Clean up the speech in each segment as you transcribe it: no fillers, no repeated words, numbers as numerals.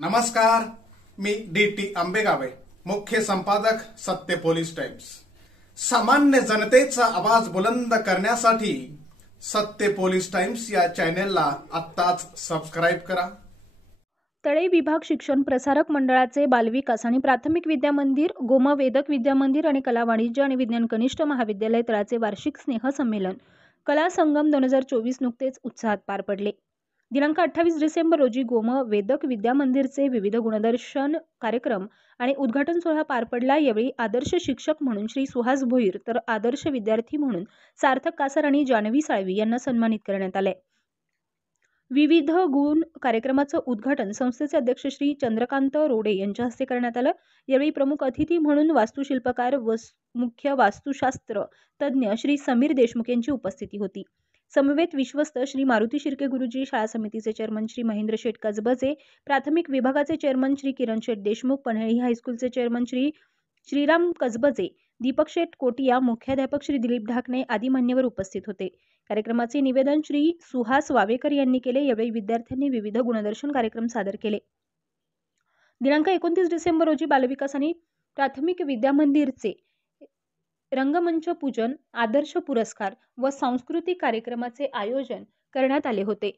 नमस्कार, मी डी.टी. आंबेगावे, मुख्य संपादक सत्य पोलीस टाइम्स। सामान्य जनतेचा आवाज बुलंद करण्यासाठी सत्य पोलीस टाइम्स या चॅनेलला आत्ताच सबस्क्राइब करा। तळे विभाग शिक्षण प्रसारक मंडळाचे बालविकास आणि प्राथमिक विद्या मंदिर, गोमा वेदक विद्या मंदिर आणि कला वाणिज्य आणि विज्ञान कनिष्ठ महाविद्यालय तळाचे वार्षिक स्नेहसंमेलन कला संगम 2024 नुकतेच उत्साहात पार पडले। दिनांक 28 डिसेंबर रोजी गोमा वेदक विद्या मंदिरचे विविध गुणदर्शन कार्यक्रम आणि उद्घाटन सोहळा पार पडला। यावेळी आदर्श शिक्षक म्हणून श्री सुहास भोईर तर आदर्श विद्यार्थी म्हणून सार्थक कासार आणि जानवी साळवी यांना सन्मानित करण्यात आले। विविध गुण कार्यक्रमाचं उद्घाटन संस्थेचे अध्यक्ष श्री चंद्रकांत रोडे यांच्या हस्ते करण्यात आलं। यावेळी प्रमुख अतिथी म्हणून वास्तुशिल्पकार व मुख्य वास्तुशास्त्र तज्ज्ञ श्री समीर देशमुख यांची उपस्थिती होती। समवेत विश्वस्त श्री मारुती शिर्के गुरुजी, शाळा समितीचे चेअरमन श्री महेंद्र शेठ कसबजे, प्राथमिक विभागाचे चेअरमन श्री किरण शेठ देशमुख, पन्हाळी हायस्कूलचे चेअरमन श्री श्रीराम कसबजे, दीपक शेठ कोटिया, मुख्याध्यापक श्री दिलीप ढाकणे आदी मान्यवर उपस्थित होते। कार्यक्रमाचे निवेदन श्री सुहास वावेकर यांनी केले। यावेळी विद्यार्थ्यांनी विविध गुणदर्शन कार्यक्रम सादर केले। दिनांक 29 डिसेंबर रोजी बालविकास आणि प्राथमिक विद्या मंदिरचे रंगमंच पूजन, आदर्श पुरस्कार व सांस्कृतिक कार्यक्रमाचे आयोजन करण्यात आले होते।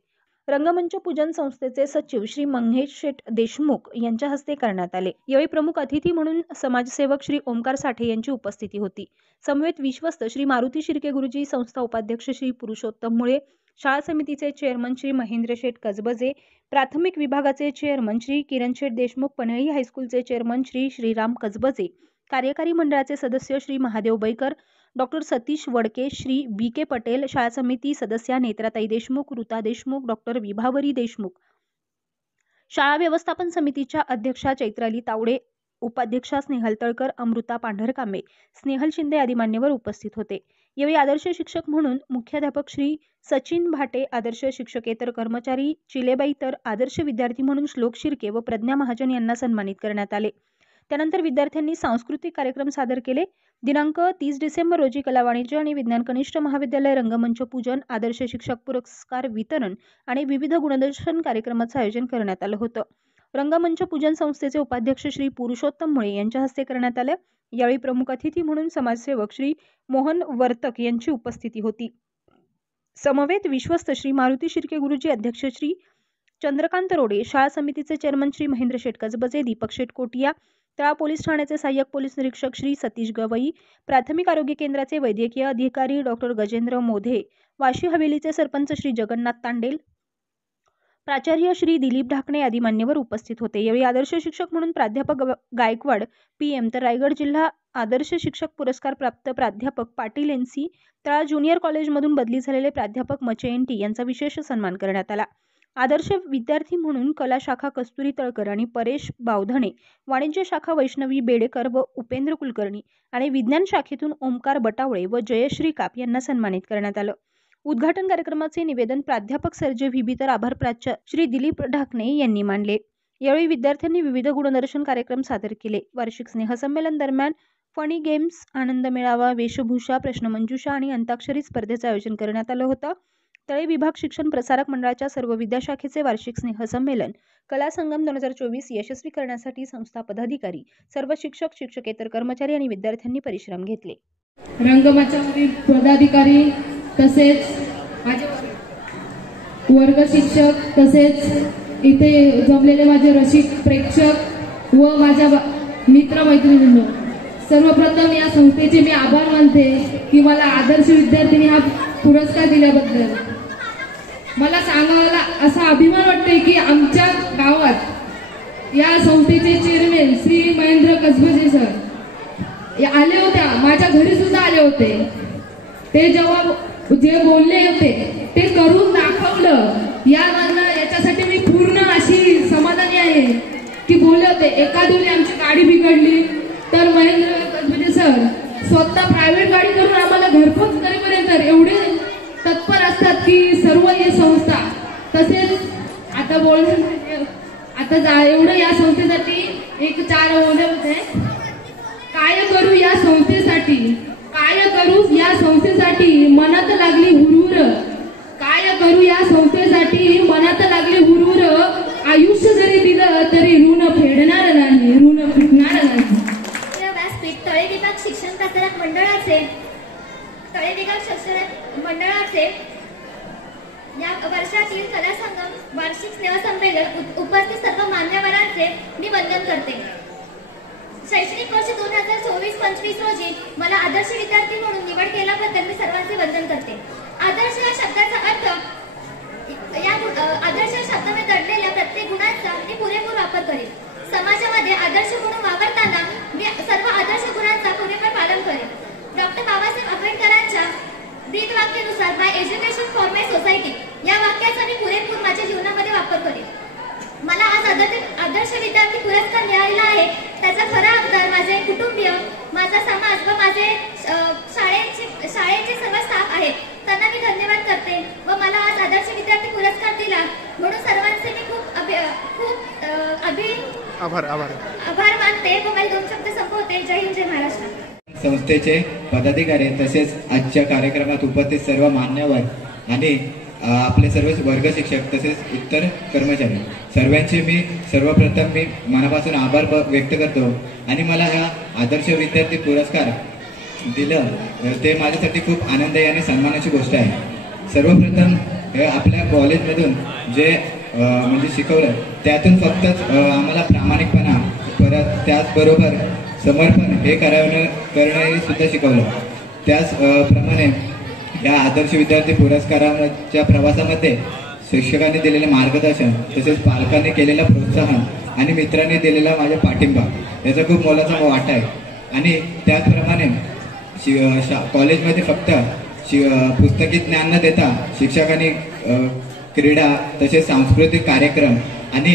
रंगमंच पूजन संस्थेचे सचिव श्री महेश शेठ देशमुख यांच्या हस्ते करण्यात आले। यावेळी प्रमुख अतिथी म्हणून समाजसेवक श्री ओमकार साठे यांची उपस्थिती होती। समवेत विश्वस्त श्री मारुती शिर्के गुरुजी, संस्था उपाध्यक्ष श्री पुरुषोत्तम मुळे, शाळा समितीचे चेअरमन श्री महेंद्र शेठ कसबजे, प्राथमिक विभागाचे चेअरमन श्री किरण शेठ देशमुख, पन्हाळी हायस्कूलचे चेअरमन श्री श्रीराम कसबजे, कार्यकारी मंडळाचे सदस्य श्री महादेव बैकर, डॉक्टर सतीश वडके, श्री बी.के. पटेल, शाळा समिती सदस्या नेत्राताई देशमुख, ऋता देशमुख, डॉक्टर विभावरी देशमुख, शाळा व्यवस्थापन समितीच्या अध्यक्षा चैत्राली तावडे, उपाध्यक्षा स्नेहल तळकर, अमृता पांढरकांबे, स्नेहल शिंदे आदी मान्यवर उपस्थित होते। यावेळी आदर्श शिक्षक म्हणून मुख्याध्यापक श्री सचिन भाटे, आदर्श शिक्षकेतर कर्मचारी चिलेबाई तर आदर्श विद्यार्थी म्हणून श्लोक शिर्के व प्रज्ञा महाजन यांना सन्मानित करण्यात आले। त्यानंतर विद्यार्थ्यांनी सांस्कृतिक कार्यक्रम सादर केले। दिनांक 30 डिसेंबर रोजी कला वाणिज्य आणि विज्ञान कनिष्ठ महाविद्यालय रंगमंच पूजन, आदर्श शिक्षक पुरस्कार वितरण आणि विविध गुणदर्शन कार्यक्रमाचं आयोजन करण्यात आलं होतं। रंगमंच पूजन संस्थेचे उपाध्यक्ष श्री पुरुषोत्तम मुळे यांच्या हस्ते करण्यात आलं। यावेळी प्रमुख अतिथी म्हणून समाजसेवक श्री मोहन वर्तक यांची उपस्थिती होती। समवेत विश्वस्त श्री मारुती शिर्के गुरुजी, अध्यक्ष श्री चंद्रकांत रोडे, शाळा समितीचे चेअरमन श्री महेंद्र शेठ कसबजे, दीपक शेठ कोटिया, तळा पोलीस ठाण्याचे सहाय्यक पोलीस निरीक्षक श्री सतीश गवई, प्राथमिक आरोग्य केंद्राचे वैद्यकीय अधिकारी डॉक्टर गजेंद्र मोधे, वाशी हवेलीचे सरपंच श्री जगन्नाथ तांडेल, प्राचार्य श्री दिलीप ढाकणे आदी मान्यवर उपस्थित होते। यावेळी आदर्श शिक्षक म्हणून प्राध्यापक गायकवाड PM तर रायगड जिल्हा आदर्श शिक्षक पुरस्कार प्राप्त प्राध्यापक पाटील NC, तळा ज्युनियर कॉलेजमधून बदली झालेले प्राध्यापक मचे NT यांचा विशेष सन्मान करण्यात आला। आदर्श विद्यार्थी म्हणून कला शाखा कस्तुरी तळकर आणि परेश बावधणे, वाणिज्य शाखा वैष्णवी बेडेकर व उपेंद्र कुलकर्णी आणि विज्ञान शाखेतून ओमकार बटावळे व जयश्री काप यांना सन्मानित करण्यात आलं। उद्घाटन कार्यक्रमाचे निवेदन प्राध्यापक सर्जे VB तर आभार प्राचार्य श्री दिलीप ढाकणे यांनी मानले। यावेळी विद्यार्थ्यांनी विविध गुणदर्शन कार्यक्रम सादर केले। वार्षिक स्नेहसंमेलन दरम्यान फनी गेम्स, आनंद मेळावा, वेशभूषा, प्रश्नमंजुषा आणि अंताक्षरी स्पर्धेचं आयोजन करण्यात आलं होतं। तळे विभाग शिक्षण प्रसारक मंडळाच्या सर्व विद्याशाखेचे वार्षिक स्नेहसंमेलन कला संगम 2024 यशस्वी करण्यासाठी संस्था पदाधिकारी, सर्व शिक्षक, शिक्षकेतर कर्मचारी आणि विद्यार्थ्यांनी परिश्रम घेतले। रंगमंचावरील पदाधिकारी तसेच माझे वर्ग शिक्षक तसेच इथे जमलेले माझे रसिक प्रेक्षक व माझ्या मित्र मैत्रिणींनो, सर्वप्रथम या संस्थेचे मी आभार मानते की मला आदर्श विद्यार्थिनी हा पुरस्कार दिल्याबद्दल। मला सांगायला असा अभिमान वाटतोय की आमच्या गावात या संस्थेचे चेअरमॅन श्री महेंद्र कसबजे सर आले होते, माझ्या घरी सुद्धा आले होते। ते जेव्हा जे बोलले होते ते करून दाखवलं। याच्यासाठी मी पूर्ण अशी समाधानी आहे की बोलले होते। एखादी वेळी आमची गाडी बिघडली तर महेंद्र कसबजे सर स्वतः प्रायव्हेट गाडी करून आम्हाला घरपोच करेपर्यंत एवढे तत्पर असतात की सर्व ही संस्था तसेच आता एवढं या संस्थेसाठी एक 4 ओढे होते। काय करू या संस्थेसाठी, काय करू या संस्थेसाठी मनात लागली हुरूर, काय करू या संस्थेसाठी मनात लागली हुरूर, आयुष्य जरी दिलं तरी विद्यार्थ्यांचे मी वंदन करते। शैक्षणिक वर्ष 2024-25 रोजी मला आदर्श विद्यार्थी म्हणून निवड केल्याबद्दल मी सर्वांचे वंदन करते। आदर्श या शब्दाचा अर्थ आदर्श या शब्दामध्ये दडलेल्या प्रत्येक गुणांचा मी पुरेपूर वापर करेन। समाजामध्ये आदर्श म्हणून वावरताना मी सर्व आदर्श गुणांचा पुरेपूर पालन करेन। डॉक्टर बाबासाहेब आंबेडकरांच्या ब्रीद वाक्यानुसार by education for my society या वाक्याचा मी पुरेपूर माझ्या जीवनामध्ये वापर करेन। मला आज आदर्श विद्यार्थी पुरस्कार मिळालेला आहे, त्याचा खरा हकदार माझे कुटुंबीय, माझा समाज व माझे शाळेचे सर्व स्टाफ आहेत। त्यांना मी धन्यवाद करते व मला आज आदर्श विद्यार्थी पुरस्कार दिला म्हणून सर्वांचे मी खूप आभार मानते व माझे 2 शब्द संपवते। जय हिंद, जय महाराष्ट्र। संस्थेचे पदाधिकारी तसेच आजच्या कार्यक्रमात उपस्थित सर्व मान्यवर आणि आपले सर्व वर्ग शिक्षक तसेच इतर कर्मचारी सर्वांचे मी सर्वप्रथम मनापासून आभार व्यक्त करतो आणि मला हा आदर्श विद्यार्थी पुरस्कार दिलं ते माझ्यासाठी खूप आनंदायी आणि सन्मानाची गोष्ट आहे। सर्वप्रथम आपल्या कॉलेजमधून जे म्हणजे शिकवलं त्यातून फक्तच आम्हाला प्रामाणिकपणा परत त्याचबरोबर समर्पण हे करणे सुद्धा शिकवलं। त्याचप्रमाणे या आदर्श विद्यार्थी पुरस्काराच्या प्रवासामध्ये शिक्षकांनी दिलेले मार्गदर्शन तसेच पालकांनी केलेला प्रोत्साहन आणि मित्रांनी दिलेला माझा पाठिंबा याचा खूप मोलाचा वाटा आहे। आणि त्याचप्रमाणे कॉलेजमध्ये फक्त पुस्तकी ज्ञान न देता शिक्षकांनी क्रीडा तसेच सांस्कृतिक कार्यक्रम आणि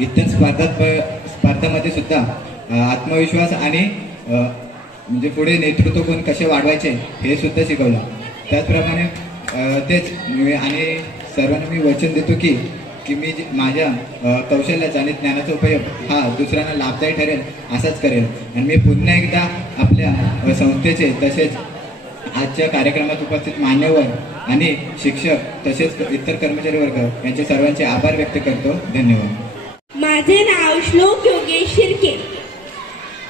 इतर स्पर्धांमध्ये सुद्धा आत्मविश्वास आणि म्हणजे पुढे नेतृत्व गुण कसे वाढवायचे हे सुद्धा शिकवलं। त्याचप्रमाणे तेच आणि सर्वांना मी वचन देतो की मी माझ्या कौशल्याचा आणि ज्ञानाचा उपयोग हा दुसऱ्यांना लाभदायी ठरेल असाच करेल। आणि मी पुन्हा एकदा आपल्या संस्थेचे तसेच आजच्या कार्यक्रमात उपस्थित मान्यवर आणि शिक्षक तसेच इतर कर्मचारी वर्ग यांचे सर्वांचे आभार व्यक्त करतो। धन्यवाद। माझे नाव श्लोक योगेश शिर्के।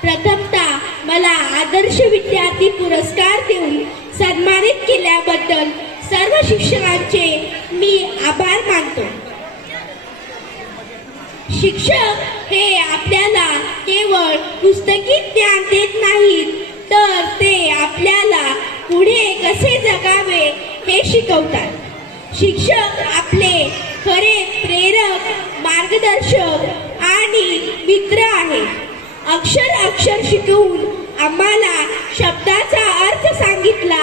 प्रथमतः मला आदर्श विद्यार्थी पुरस्कार देऊन सन्मानित केल्याबद्दल सर्व शिक्षकांचे मी आभार मानतो। शिक्षक हे आपल्याला केवळ पुस्तकी ज्ञान देत नाहीत तर ते आपल्याला पुढे कसे जगावे हे शिकवतात। शिक्षक आपले खरे प्रेरक, मार्गदर्शक आणि मित्र आहेत। अक्षर शिकवून आम्हाला शब्दाचा अर्थ सांगितला,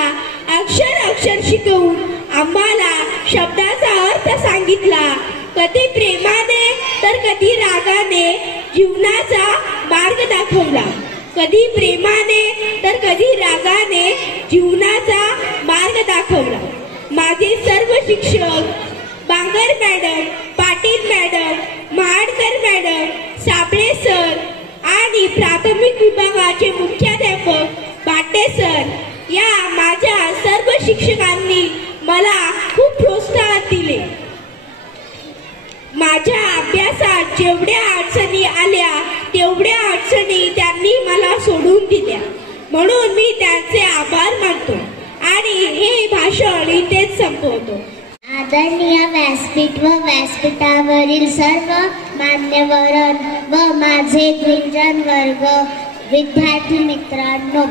अक्षर शिकवून आम्हाला शब्दाचा अर्थ सांगितला। कधी प्रेमाने तर कधी रागाने जीवनाचा मार्ग दाखवला, कधी प्रेमाने तर कधी रागाने जीवनाचा मार्ग दाखवला। माझे सर्व शिक्षक Bangar madam, Patil madam, Mahadkar madam, Sable sir आणि प्राथमिक विभागाचे मुख्याध्यापक बाटे सर या माझ्या सर्व शिक्षकांनी मला खूप प्रोत्साहन दिले। माझ्या अभ्यासात जेवढ्या अडचणी आल्या तेवढ्या अडचणी त्यांनी मला सोडून दिल्या, म्हणून मी त्यांचे आभार मानतो आणि हे भाषण इथेच संपवतो। आदरणीय व्यासपीठ व व्यासपीठावरील सर्व मान्यवर व माझे गुरुजन वर्ग, विद्यार्थी मित्रांनो,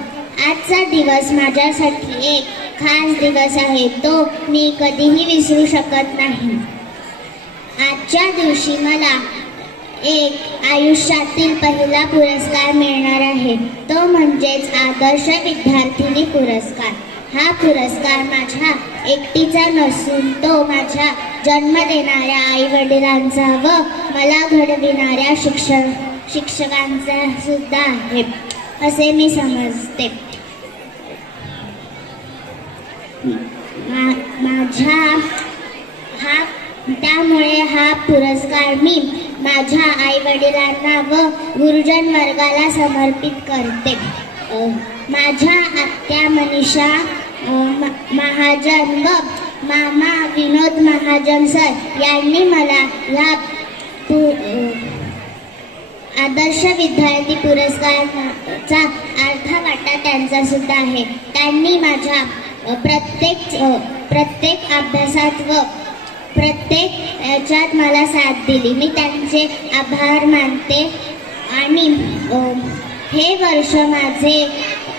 आजचा दिवस माझ्यासाठी एक खास दिवस आहे, तो मी कधीही विसरू शकत नाही। आजच्या दिवशी मला एक आयुष्यातील पहिला पुरस्कार मिळणार आहे, तो म्हणजेच आदर्श विद्यार्थिनी पुरस्कार। हा पुरस्कार माझ्या एकटीचा नसून तो माझ्या जन्म देणाऱ्या आई वडिलांचा व मला घडविणाऱ्या शिक्षकांचा सुद्धा आहे असे मी समजते। त्यामुळे हा पुरस्कार मी माझ्या आई वडिलांना व गुरुजन वर्गाला समर्पित करते। माझ्या आत्या मनीषा महाजन व मामा विनोद महाजन सर यांनी मला या आदर्श विद्यार्थी पुरस्काराचा अर्धा वाटा त्यांचा सुद्धा आहे। त्यांनी माझ्या प्रत्येक अभ्यासात व प्रत्येक याच्यात मला साथ दिली. मी त्यांचे आभार मानते. आणि हे वर्ष माझे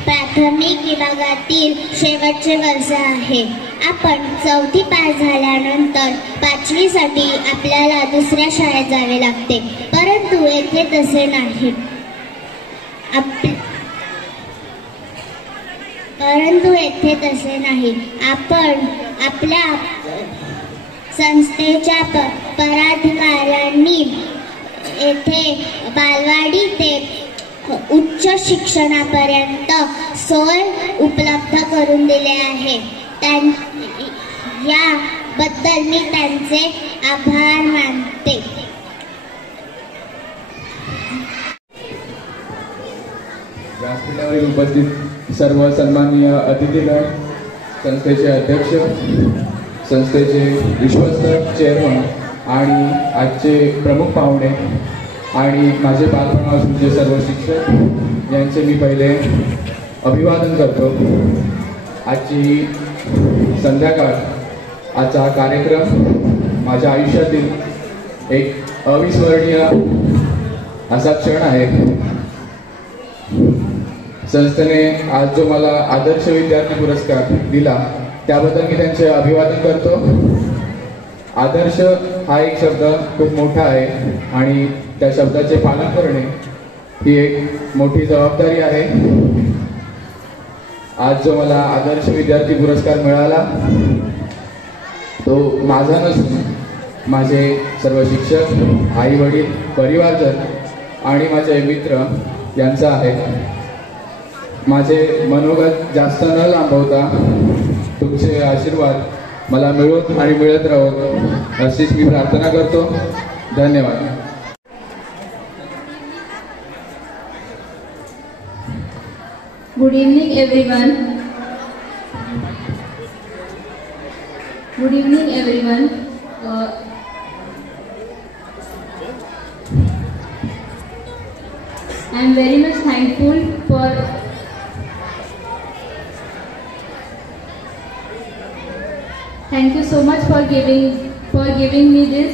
प्राथमिक विभागातील शेवटचे वर्ष आहे. आपण 4थी पास झाल्यानंतर 5वीसाठी आपल्याला दुसऱ्या शाळेत जावे लागते, परंतु येथे तसे नाही. आपण आपल्या संस्थेच्या पदाधिकाऱ्यांनी येथे बालवाडी ते उच्च शिक्षणापर्यंत सोय उपलब्ध करून दिले आहे. याबद्दल मी त्यांचे आभार मानते. व्यासपीठावरील उपस्थित सर्व सन्माननीय अतिथीगण, संस्थेचे अध्यक्ष, संस्थेचे विश्वस्त चेअरमन आणि आजचे प्रमुख पाहुणे आणि माझे बालपणापासूनचे सर्व शिक्षक यांचे मी पहिले अभिवादन करतो. आजची संध्याकाळ, आजचा कार्यक्रम माझ्या आयुष्यातील एक अविस्मरणीय असा क्षण आहे. संस्थेने आज जो मला आदर्श विद्यार्थी पुरस्कार दिला त्याबद्दल मी त्यांचे अभिवादन करतो. आदर्श हा एक शब्द खूप मोठा आहे आणि त्या शब्दाचे पालन करणे ही एक मोठी जबाबदारी आहे. आज जो मला आदर्श विद्यार्थी पुरस्कार मिळाला तो माझा नसून माझे सर्व शिक्षक, आई वडील, परिवारजन आणि माझे मित्र यांचा आहे. माझे मनोगत जास्त न लांबवता तुमचे आशीर्वाद मला मिळत आणि मिळत राहोत अशीच मी प्रार्थना करतो. धन्यवाद. Good evening everyone. Good evening everyone. I am very much thankful for thank you so much for giving me this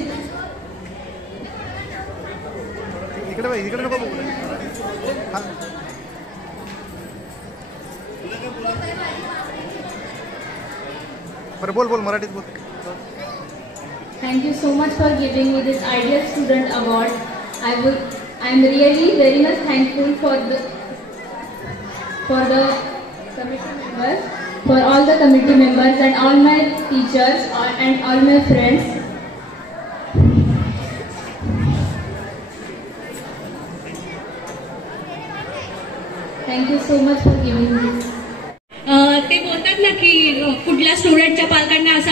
बोल मराठीत बोल. Thank you so much for giving me this Ideal Student Award. I am really very much thankful for the committee members, for all the committee members and all my teachers and all my friends. Thank you so much for giving me this. ते बोलतात ना की कुठल्या स्टुडंटच्या पालकांना असा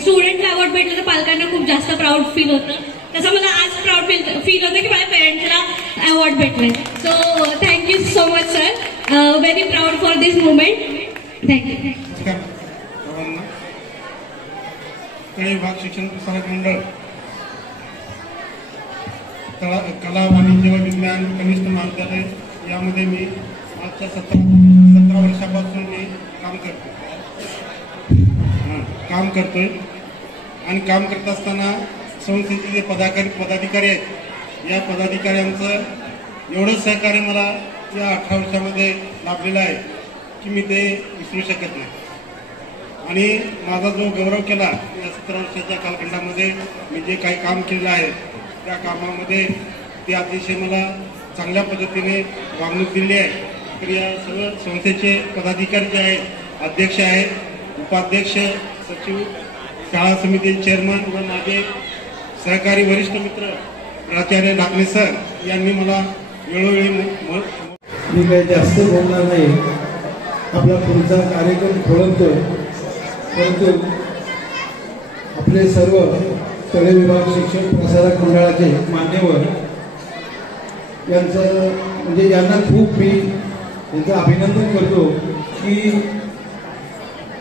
स्टुडंटला award भेटला तर पालकांना खूप जास्त प्राऊड फील होतं. तसं मला आज प्राऊड फील होतं की माझ्या पेरेंट्सला अवॉर्ड भेटले. So thank you so much sir. Very proud for this movement. Thank you. विभाग शिक्षण प्रसारक मंडळ, कला, वाणिज्य व विज्ञान कनिष्ठ महाविद्यालय यामध्ये मी मागच्या 17 वर्षापासून मी काम करतोय. आणि काम करत असताना संस्थेचे जे पदाधिकारी आहेत या पदाधिकाऱ्यांचं एवढं सहकार्य मला या 18 वर्षामध्ये लाभलेलं आहे की मी ते विसरू शकत नाही. आणि माझा जो गौरव केला या 17 वर्षाच्या कालखंडामध्ये मी जे काही काम केलं आहे त्या कामामध्ये ते अतिशय मला चांगल्या पद्धतीने वागणूक दिली आहे. तर या सर्व संस्थेचे पदाधिकारी जे आहेत, अध्यक्ष आहेत, उपाध्यक्ष, सचिव, शाळा समितीचे चेअरमन व माझे सहकारी वरिष्ठ मित्र प्राचार्य ढाकणे सर यांनी मला वेळोवेळी मी काही जास्त बोलणार नाही. आपला पुढचा कार्यक्रम खोळंबतोय, परंतु आपले सर्व तळे विभाग शिक्षण प्रसारक मंडळाचे मान्यवर यांचं म्हणजे यांना खूप मी यांचं अभिनंदन करतो की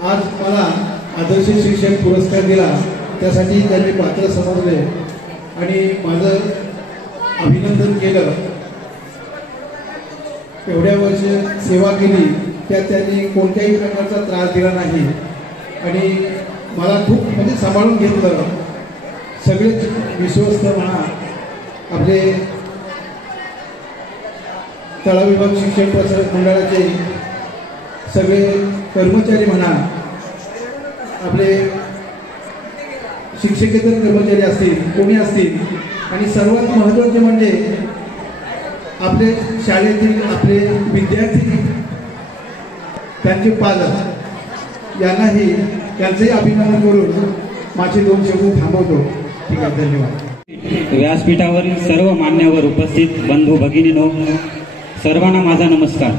आज मला आदर्श शिक्षक पुरस्कार दिला, त्यासाठी त्यांनी पात्र समजले आणि माझं अभिनंदन केलं. एवढ्या वर्ष सेवा केली त्यात त्यांनी कोणत्याही प्रकारचा त्रास दिला नाही आणि मला खूप म्हणजे सांभाळून घेतलं. सगळेच विश्वस्त म्हणा, आपले तळा विभाग शिक्षण प्रसारक मंडळाचे सगळे कर्मचारी म्हणा, आपले शिक्षकेतर कर्मचारी असतील, कोणी असतील, आणि सर्वात महत्त्वाचे म्हणजे आपले शाळेतील आपले विद्यार्थी, त्यांचे पालक, यांनाही त्यांचेही अभिनंदन करून माझे 2 शब्द थांबवतो. ठीक आहे, धन्यवाद. व्यासपीठावरील सर्व मान्यवर उपस्थित बंधू भगिनीनो, सर्वांना माझा नमस्कार.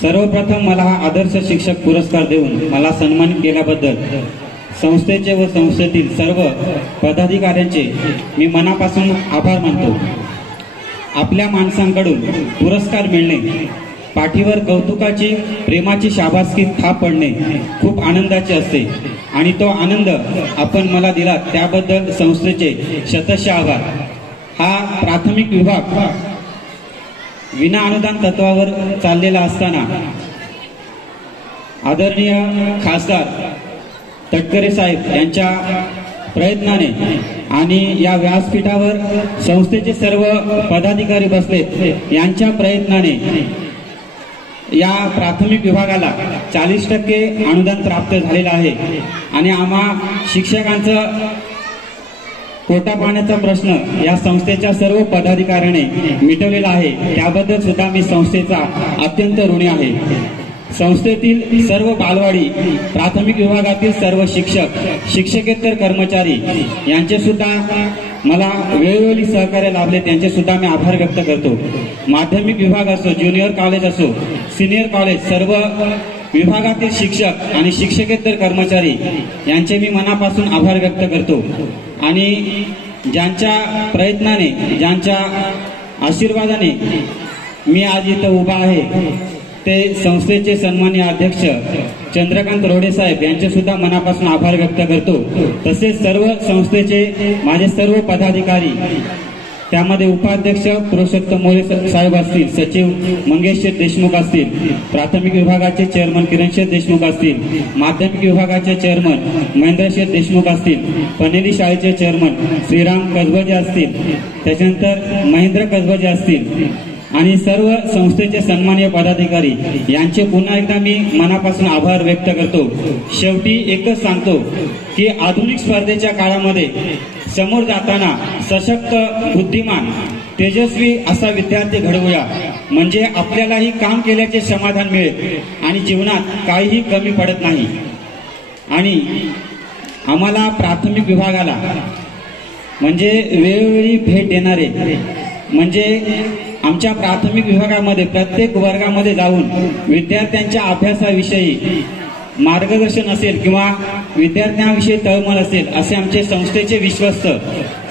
सर्वप्रथम मला हा आदर्श शिक्षक पुरस्कार देऊन मला सन्मानित केल्याबद्दल संस्थेचे व संस्थेतील सर्व पदाधिकाऱ्यांचे मी मनापासून आभार मानतो. आपल्या माणसांकडून पुरस्कार मिळणे, पाठीवर कौतुकाची, प्रेमाची शाबासकी थाप पडणे खूप आनंदाचे असते आणि तो आनंद आपण मला दिला त्याबद्दल संस्थेचे शतश आभार. हा प्राथमिक विभाग विना अनुदान तत्वावर चाललेला असताना आदरणीय खासदार तटकरे साहेब यांच्या प्रयत्नाने आणि या व्यासपीठावर संस्थेचे सर्व पदाधिकारी बसलेत यांच्या प्रयत्नाने या प्राथमिक विभागाला 40% अनुदान प्राप्त झालेलं आहे आणि आम्हा शिक्षकांचं कोटा पाण्याचा प्रश्न या संस्थेच्या सर्व पदाधिकाऱ्याने मिटवलेला आहे. त्याबद्दल सुद्धा मी संस्थेचा अत्यंत ऋणी आहे. संस्थेतील सर्व बालवाडी प्राथमिक विभागातील सर्व शिक्षक, शिक्षकेतर कर्मचारी यांचे सुद्धा मला वेळोवेळी सहकार्य लाभले, त्यांचे सुद्धा मी आभार व्यक्त करतो. माध्यमिक विभाग असो, ज्युनियर कॉलेज असो, सिनियर कॉलेज, सर्व विभागातील शिक्षक आणि शिक्षकेतर कर्मचारी यांचे मी मनापासून आभार व्यक्त करतो. आणि ज्यांच्या प्रयत्नाने, ज्यांच्या आशीर्वादाने मी आज इथं उभा आहे ते संस्थेचे सन्माननीय अध्यक्ष चंद्रकांत रोडे साहेब यांचे सुद्धा मनापासून आभार व्यक्त करतो. तसेच सर्व संस्थेचे माझे सर्व पदाधिकारी, त्यामध्ये उपाध्यक्ष पुरुषोत्तम मोरे साहेब असतील, सचिव मंगेश देशमुख असतील, प्राथमिक विभागाचे चेअरमन किरणशेठ देशमुख असतील, माध्यमिक विभागाचे चेअरमन महेंद्रशेठ देशमुख असतील, पनेरी शाळेचे चेअरमन श्रीराम कसबजे असतील, त्याच्यानंतर महेंद्र कसबजे असतील आणि सर्व संस्थेचे सन्माननीय पदाधिकारी यांचे पुन्हा एकदा मी मनापासून आभार व्यक्त करतो. शेवटी एकच सांगतो की आधुनिक स्पर्धेच्या काळामध्ये समोर जाताना सशक्त, बुद्धिमान, तेजस्वी असा विद्यार्थी घडवूया, म्हणजे आपल्यालाही काम केल्याचे समाधान मिळेल आणि जीवनात काहीही कमी पडत नाही. आणि आम्हाला प्राथमिक विभागाला म्हणजे वेळोवेळी भेट देणारे, म्हणजे आमच्या प्राथमिक विभागामध्ये प्रत्येक वर्गामध्ये जाऊन विद्यार्थ्यांच्या अभ्यासाविषयी मार्गदर्शन असेल किंवा विद्यार्थ्यांविषयी तळमळ असेल असे आमचे संस्थेचे विश्वस्त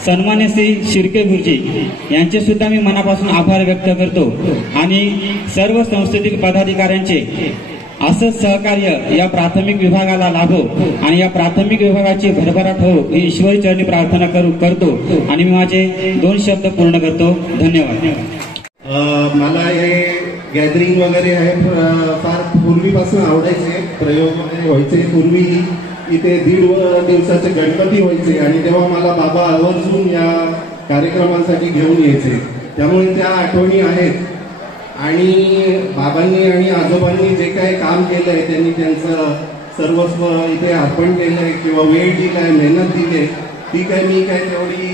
सन्मान्य श्री शिर्के गुरुजी यांचे सुद्धा मी मनापासून आभार व्यक्त करतो. आणि सर्व संस्थेतील पदाधिकाऱ्यांचे असंच सहकार्य या प्राथमिक विभागाला लाभो आणि या प्राथमिक विभागाची भरभराट हो ही ईश्वरी चरणी प्रार्थना करतो आणि मी माझे 2 शब्द पूर्ण करतो. धन्यवाद. मला हे गॅदरिंग वगैरे आहे फार पूर्वीपासून आवडायचे. प्रयोग वगैरे व्हायचे. पूर्वी इथे 1.5 दिवसाचे गणपती व्हायचे आणि तेव्हा मला बाबा आवर्जून या कार्यक्रमांसाठी घेऊन यायचे. त्यामुळे त्या आठवणी आहेत. आणि बाबांनी आणि आजोबांनी जे काही काम केलंय, त्यांनी त्यांचं सर्वस्व इथे अर्पण केलंय किंवा वेळ दिलाय, मेहनत दिली, ती काय मी काय तेवढी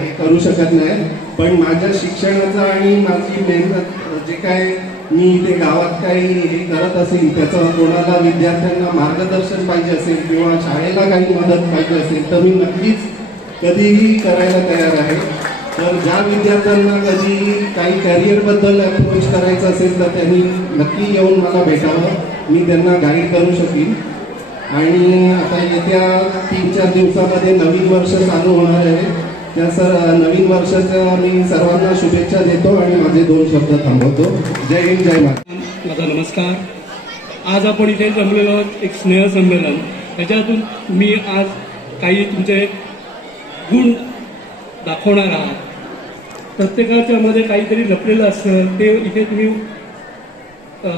हे करू शकत नाही. पण माझ्या शिक्षणाचं आणि माझी मेहनत जे काय मी इथे गावात काही हे करत असेल, त्याचं कोणाला विद्यार्थ्यांना मार्गदर्शन पाहिजे असेल किंवा शाळेला काही मदत पाहिजे असेल तर मी नक्कीच कधीही करायला तयार आहे. तर ज्या विद्यार्थ्यांना कधी काही करिअरबद्दल अप्रोच करायचं असेल तर त्यांनी नक्की येऊन मला भेटावं. मी त्यांना गाईड करू शकीन. आणि आता येत्या 3-4 दिवसामध्ये नवीन वर्ष चालू होणार आहे. त्या नवीन वर्षाच्या मी सर्वांना शुभेच्छा देतो आणि माझे 2 शब्द थांबवतो. जय हिंद, जय महाराष्ट्र. माझा नमस्कार. आज आपण इथे जमलेलो आहोत एक स्नेह संमेलन. त्याच्यातून मी आज काही तुमचे गुण दाखवणार आहात. प्रत्येकाच्या मध्ये काहीतरी लपलेलं असतं, ते इथे तुम्ही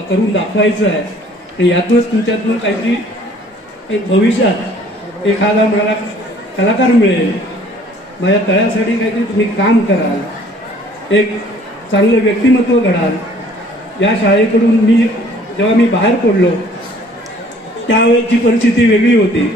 करून दाखवायचं आहे. यातूनच तुमच्यातून काहीतरी एक भविष्यात एखादा मला कलाकार मिळेल, माझ्या तळ्यासाठी काहीतरी तुम्ही काम कराल, एक चांगलं व्यक्तिमत्व घडाल. या शाळेकडून जेव्हा मी बाहेर पडलो त्यावेळेची परिस्थिती वेगळी होती.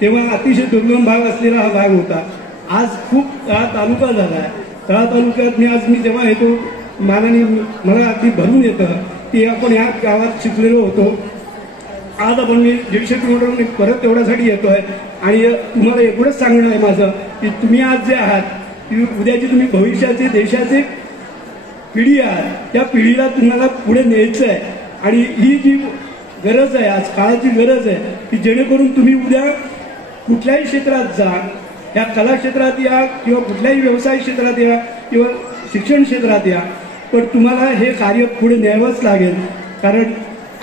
तेव्हा अतिशय दुर्गम भाग असलेला हा भाग होता. आज खूप तळा तालुका झाला आहे. तळा तालुक्यात मी जेव्हा येतो मला अगदी भरून येतं की आपण या गावात शिकलेलो होतो. आज आपण मी 150 किलोमीटर परत तेवढ्यासाठी येतोय. आणि तुम्हाला एवढंच सांगणं आहे माझं की तुम्ही आज जे आहात उद्याची तुम्ही भविष्याचे देशाचे पिढी आहात. त्या पिढीला तुम्हाला पुढे न्यायचं आहे. आणि ही जी गरज आहे, आज काळाची गरज आहे की जेणेकरून तुम्ही उद्या कुठल्याही क्षेत्रात जा, या कला क्षेत्रात या किंवा कुठल्याही व्यवसाय क्षेत्रात या किंवा शिक्षण क्षेत्रात या, पण तुम्हाला हे कार्य पुढे न्यावंच लागेल. कारण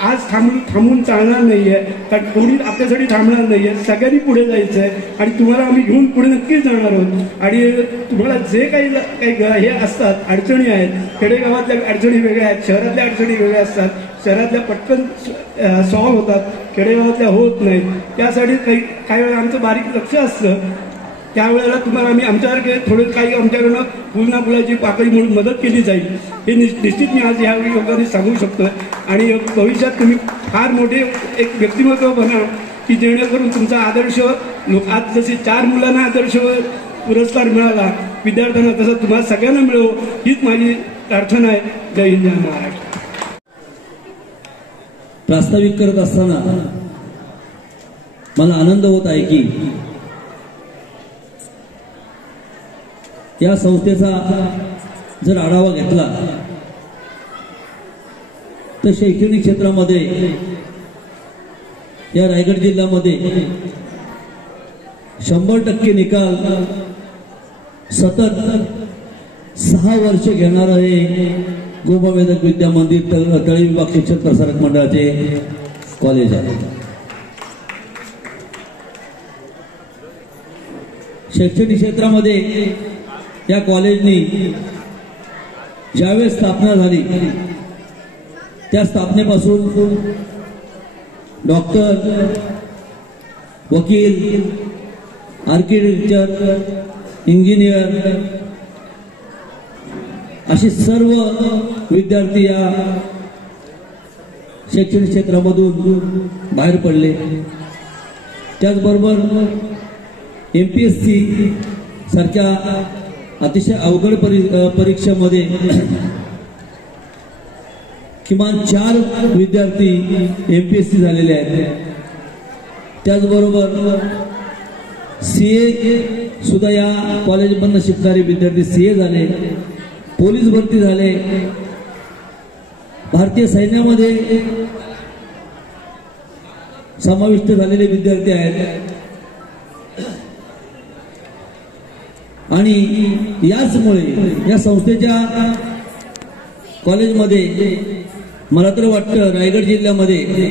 आज थांबून चालणार नाहीये, कारण कोणी आपल्यासाठी थांबणार नाहीये. सगळ्यांनी पुढे जायचं आहे आणि तुम्हाला आम्ही घेऊन पुढे नक्कीच जाणार आहोत. आणि तुम्हाला जे काही हे असतात, अडचणी आहेत, खेडेगावातल्या अडचणी वेगळ्या आहेत, शहरातल्या अडचणी वेगळ्या असतात. शहरातल्या पटकन सॉल्व्ह होतात, खेडेगावातल्या होत नाहीत. त्यासाठी काही वेळा आमचं बारीक लक्ष असतं. त्यावेळेला तुम्हाला आम्ही आमच्यासारखे थोडे काही आमच्याकडनं फुलना फुलाची पाकळी म्हणून मदत केली जाईल. हे निश्चित मी आज यावेळी लोकांनी सांगू शकतो. आणि भविष्यात तुम्ही फार मोठे एक व्यक्तिमत्व बना की जेणेकरून तुमचा आदर्श आज जसे 4 मुलांना आदर्श पुरस्कार मिळाला विद्यार्थ्यांना, तसं तुम्हाला सगळ्यांना मिळो हीच माझी प्रार्थना आहे. जय हिंद, जय महाराष्ट्र. प्रास्ताविक करत असताना मला आनंद होत आहे की या संस्थेचा जर आढावा घेतला तर शैक्षणिक क्षेत्रामध्ये या रायगड जिल्ह्यामध्ये 100% निकाल सतत 6 वर्ष घेणारं हे गोमवेदक विद्या मंदिर तळे विभाग शिक्षण प्रसारक मंडळाचे कॉलेज आहे. शैक्षणिक क्षेत्रामध्ये या कॉलेजनी ज्यावेळेस स्थापना झाली त्या स्थापनेपासून डॉक्टर, वकील, आर्किटेक्चर, इंजिनियर असे सर्व विद्यार्थी या शैक्षणिक क्षेत्रामधून बाहेर पडले. त्याचबरोबर MPSC सारख्या अतिशय अवघड परीक्षेमध्ये किमान 4 विद्यार्थी MPSC झालेले आहेत. त्याचबरोबर CA सुद्धा या कॉलेजमधून शिकणारे विद्यार्थी CA झाले, पोलीस भरती झाले, भारतीय सैन्यामध्ये समाविष्ट झालेले विद्यार्थी आहेत. आणि याचमुळे या संस्थेच्या कॉलेजमध्ये मला तर वाटतं रायगड जिल्ह्यामध्ये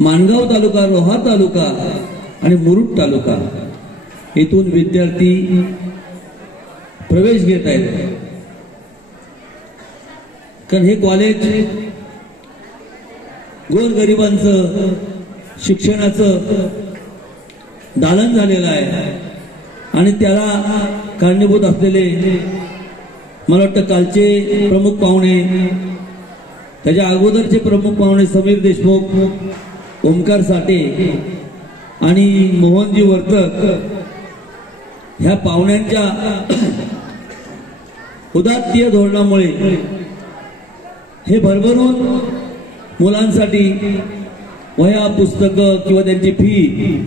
माणगाव तालुका, रोहा तालुका आणि मुरुड तालुका येथून विद्यार्थी प्रवेश घेत आहेत. कारण हे कॉलेज गोरगरिबांचं शिक्षणाचं दालन झालेलं आहे. आणि त्याला कारणीभूत असलेले मला वाटतं कालचे प्रमुख पाहुणे, त्याच्या अगोदरचे प्रमुख पाहुणे समीर देशमुख, ओमकार साठे आणि मोहनजी वर्तक, ह्या पाहुण्यांच्या उदात्तीय धोरणामुळे हे भरभरून मुलांसाठी वह्या, पुस्तकं किंवा त्यांची फी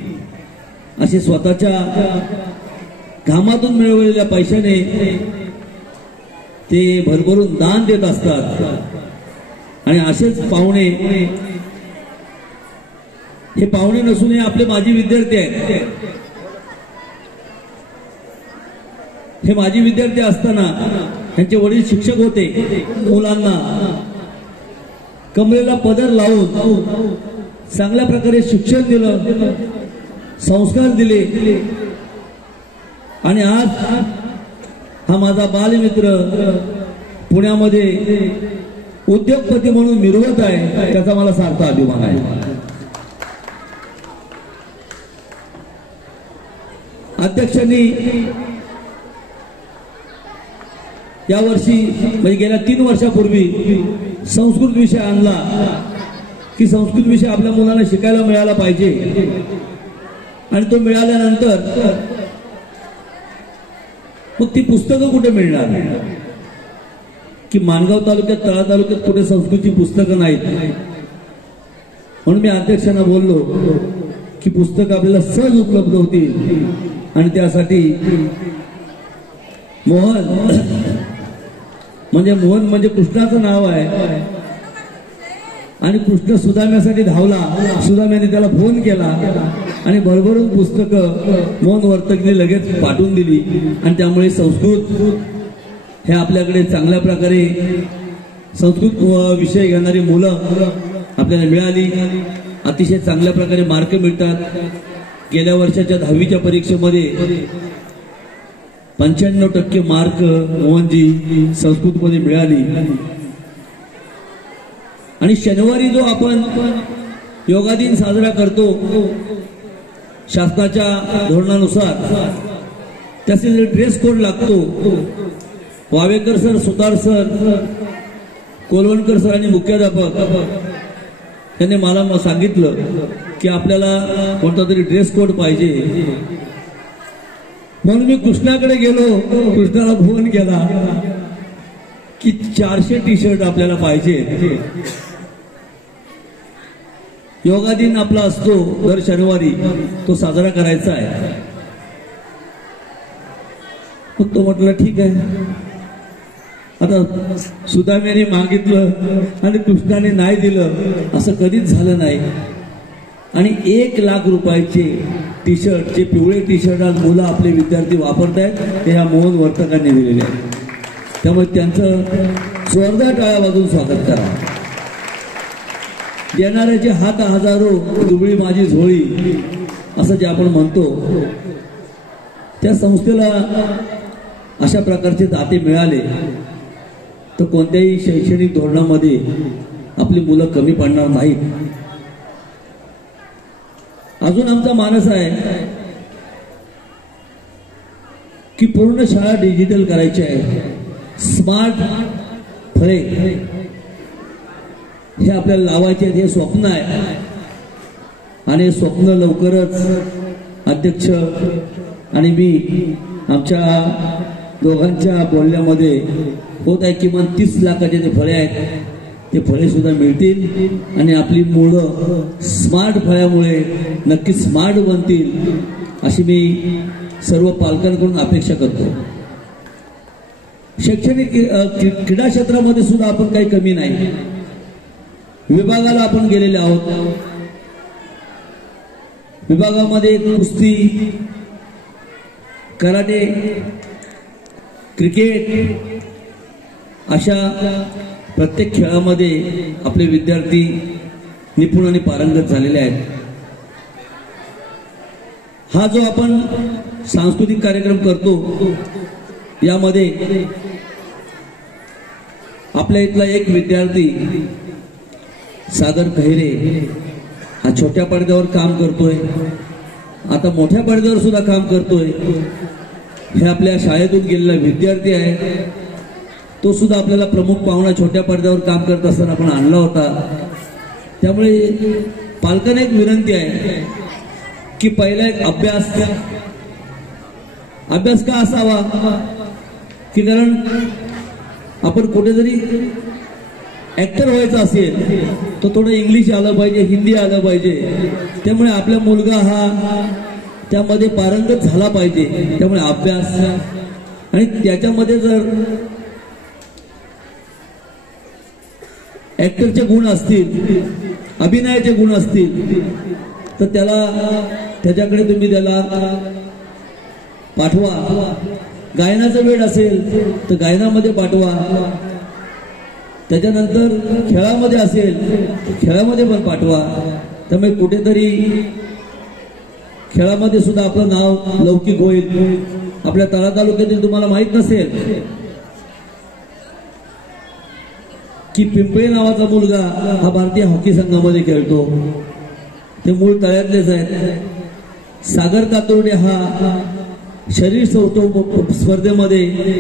असे स्वतःच्या घामातून मिळवलेल्या पैशाने ते भरभरून दान देत असतात. आणि असेच पाहुणे, हे पाहुणे नसून हे आपले माजी विद्यार्थी आहेत. हे माजी विद्यार्थी असताना त्यांचे वडील शिक्षक होते. मुलांना कमरेला पदर लावून चांगल्या प्रकारे शिक्षण दिलं, संस्कार दिले. आणि आज हा माझा बालमित्र पुण्यामध्ये उद्योगपती म्हणून मिरवत आहे, त्याचा मला सार्थ अभिमान आहे. अध्यक्षांनी यावर्षी म्हणजे गेल्या 3 वर्षापूर्वी संस्कृत विषय आणला की संस्कृत विषय आपल्या मुलांना शिकायला मिळाला पाहिजे आणि तो मिळाल्यानंतर मग ती पुस्तकं कुठे मिळणार की माणगाव तालुक्यात तळा तालुक्यात कुठे संस्कृतची पुस्तकं नाहीत. म्हणून मी अध्यक्षांना बोललो की पुस्तक आपल्याला सहज उपलब्ध होतील आणि त्यासाठी मोहन म्हणजे कृष्णाचं नाव आहे आणि कृष्ण सुदाम्यासाठी धावला. सुदाम्याने त्याला फोन केला आणि भरभरून पुस्तकं मोहन वर्तकने लगेच पाठवून दिली आणि त्यामुळे संस्कृत हे आपल्याकडे चांगल्या प्रकारे संस्कृत विषय घेणारी मुलं आपल्याला मिळाली. अतिशय चांगल्या प्रकारे मार्क मिळतात. गेल्या वर्षाच्या 10वीच्या परीक्षेमध्ये 95% मार्क मोहनजी संस्कृतमध्ये मिळाली. आणि शनिवारी जो आपण योगा दिन साजरा करतो शासनाच्या धोरणानुसार त्याचे ड्रेस कोड लागतो. वावेकर सर, सुतार सर, कोलवणकर सर आणि मुख्याध्यापक त्यांनी मला सांगितलं की आपल्याला कोणता तरी ड्रेस कोड पाहिजे. म्हणून मी कृष्णाकडे गेलो. कृष्णाला फोन केला की 400 टी-शर्ट आपल्याला पाहिजे. योगा दिन आपला असतो दर शनिवारी, तो साजरा करायचा आहे. मग तो म्हटलं ठीक आहे. आता सुदाम्याने मागितलं आणि कृष्णाने नाही दिलं असं कधीच झालं नाही. आणि 1 लाख रुपयाचे टी-शर्ट, जे पिवळे टी-शर्ट आज मुलं आपले विद्यार्थी वापरतायत ते ह्या मोहन वर्तकांनी दिलेले आहेत. त्यामुळे त्यांचं जोरदार टाळ्या वाजवून स्वागत करा. देणाऱ्याचे हात हजारो, दुबळी माझी झोळी असं जे आपण म्हणतो, त्या संस्थेला अशा प्रकारचे दाते मिळाले तर कोणत्याही शैक्षणिक धोरणामध्ये आपली मुलं कमी पडणार नाहीत. अजून आमचा मानस आहे की पूर्ण शाळा डिजिटल करायची आहे. स्मार्ट फळे हे आपल्याला लावायचे हे स्वप्न आहे आणि स्वप्न लवकरच अध्यक्ष आणि मी आमच्या दोघांच्या बोलण्यामध्ये होत आहे. किमान 30 लाखाचे जे फळे आहेत ते फळे सुद्धा मिळतील आणि आपली मुलं स्मार्ट फळ्यामुळे नक्की स्मार्ट बनतील अशी मी सर्व पालकांकडून अपेक्षा करतो. शैक्षणिक क्रीडा क्षेत्रामध्ये सुद्धा आपण काही कमी नाही. विभागाला आपण गेलेले आहोत. विभागामध्ये कुस्ती, कराटे, क्रिकेट अशा प्रत्येक खेळामध्ये आपले विद्यार्थी निपुण आणि पारंगत झालेले आहेत. हा जो आपण सांस्कृतिक कार्यक्रम करतो यामध्ये आपल्या इथला एक विद्यार्थी सागर खैरे हा छोट्या पडद्यावर काम करतोय, आता मोठ्या पडद्यावर सुद्धा काम करतोय. हे आपल्या शाळेतून गेलेला विद्यार्थी आहे. तो सुद्धा आपल्याला प्रमुख पाहुणा छोट्या पडद्यावर काम करत असताना आपण आणला होता. त्यामुळे पालकांना एक विनंती आहे की पहिला एक अभ्यास का असावा की कारण आपण कुठेतरी ऍक्टर व्हायचं असेल तर थोडं इंग्लिश आलं पाहिजे, हिंदी आलं पाहिजे. त्यामुळे आपला मुलगा हा त्यामध्ये पारंगत झाला पाहिजे. त्यामुळे अभ्यास आणि त्याच्यामध्ये जर ऍक्टरचे गुण असतील, अभिनयाचे गुण असतील तर त्याच्याकडे तुम्ही त्याला पाठवा. गायनाचं वेळ असेल तर गायनामध्ये पाठवा. त्याच्यानंतर खेळामध्ये असेल तर खेळामध्ये पण पाठवा. त्यामुळे कुठेतरी खेळामध्ये सुद्धा आपलं नाव लौकिक होईल. आपल्या तळा तालुक्यातील तुम्हाला माहित नसेल की पिंपळे नावाचा मुलगा हा भारतीय हॉकी संघामध्ये खेळतो. ते मूळ तळ्यातलेच आहेत. सागर कातुर्डे हा शरीर सौष्ठव स्पर्धेमध्ये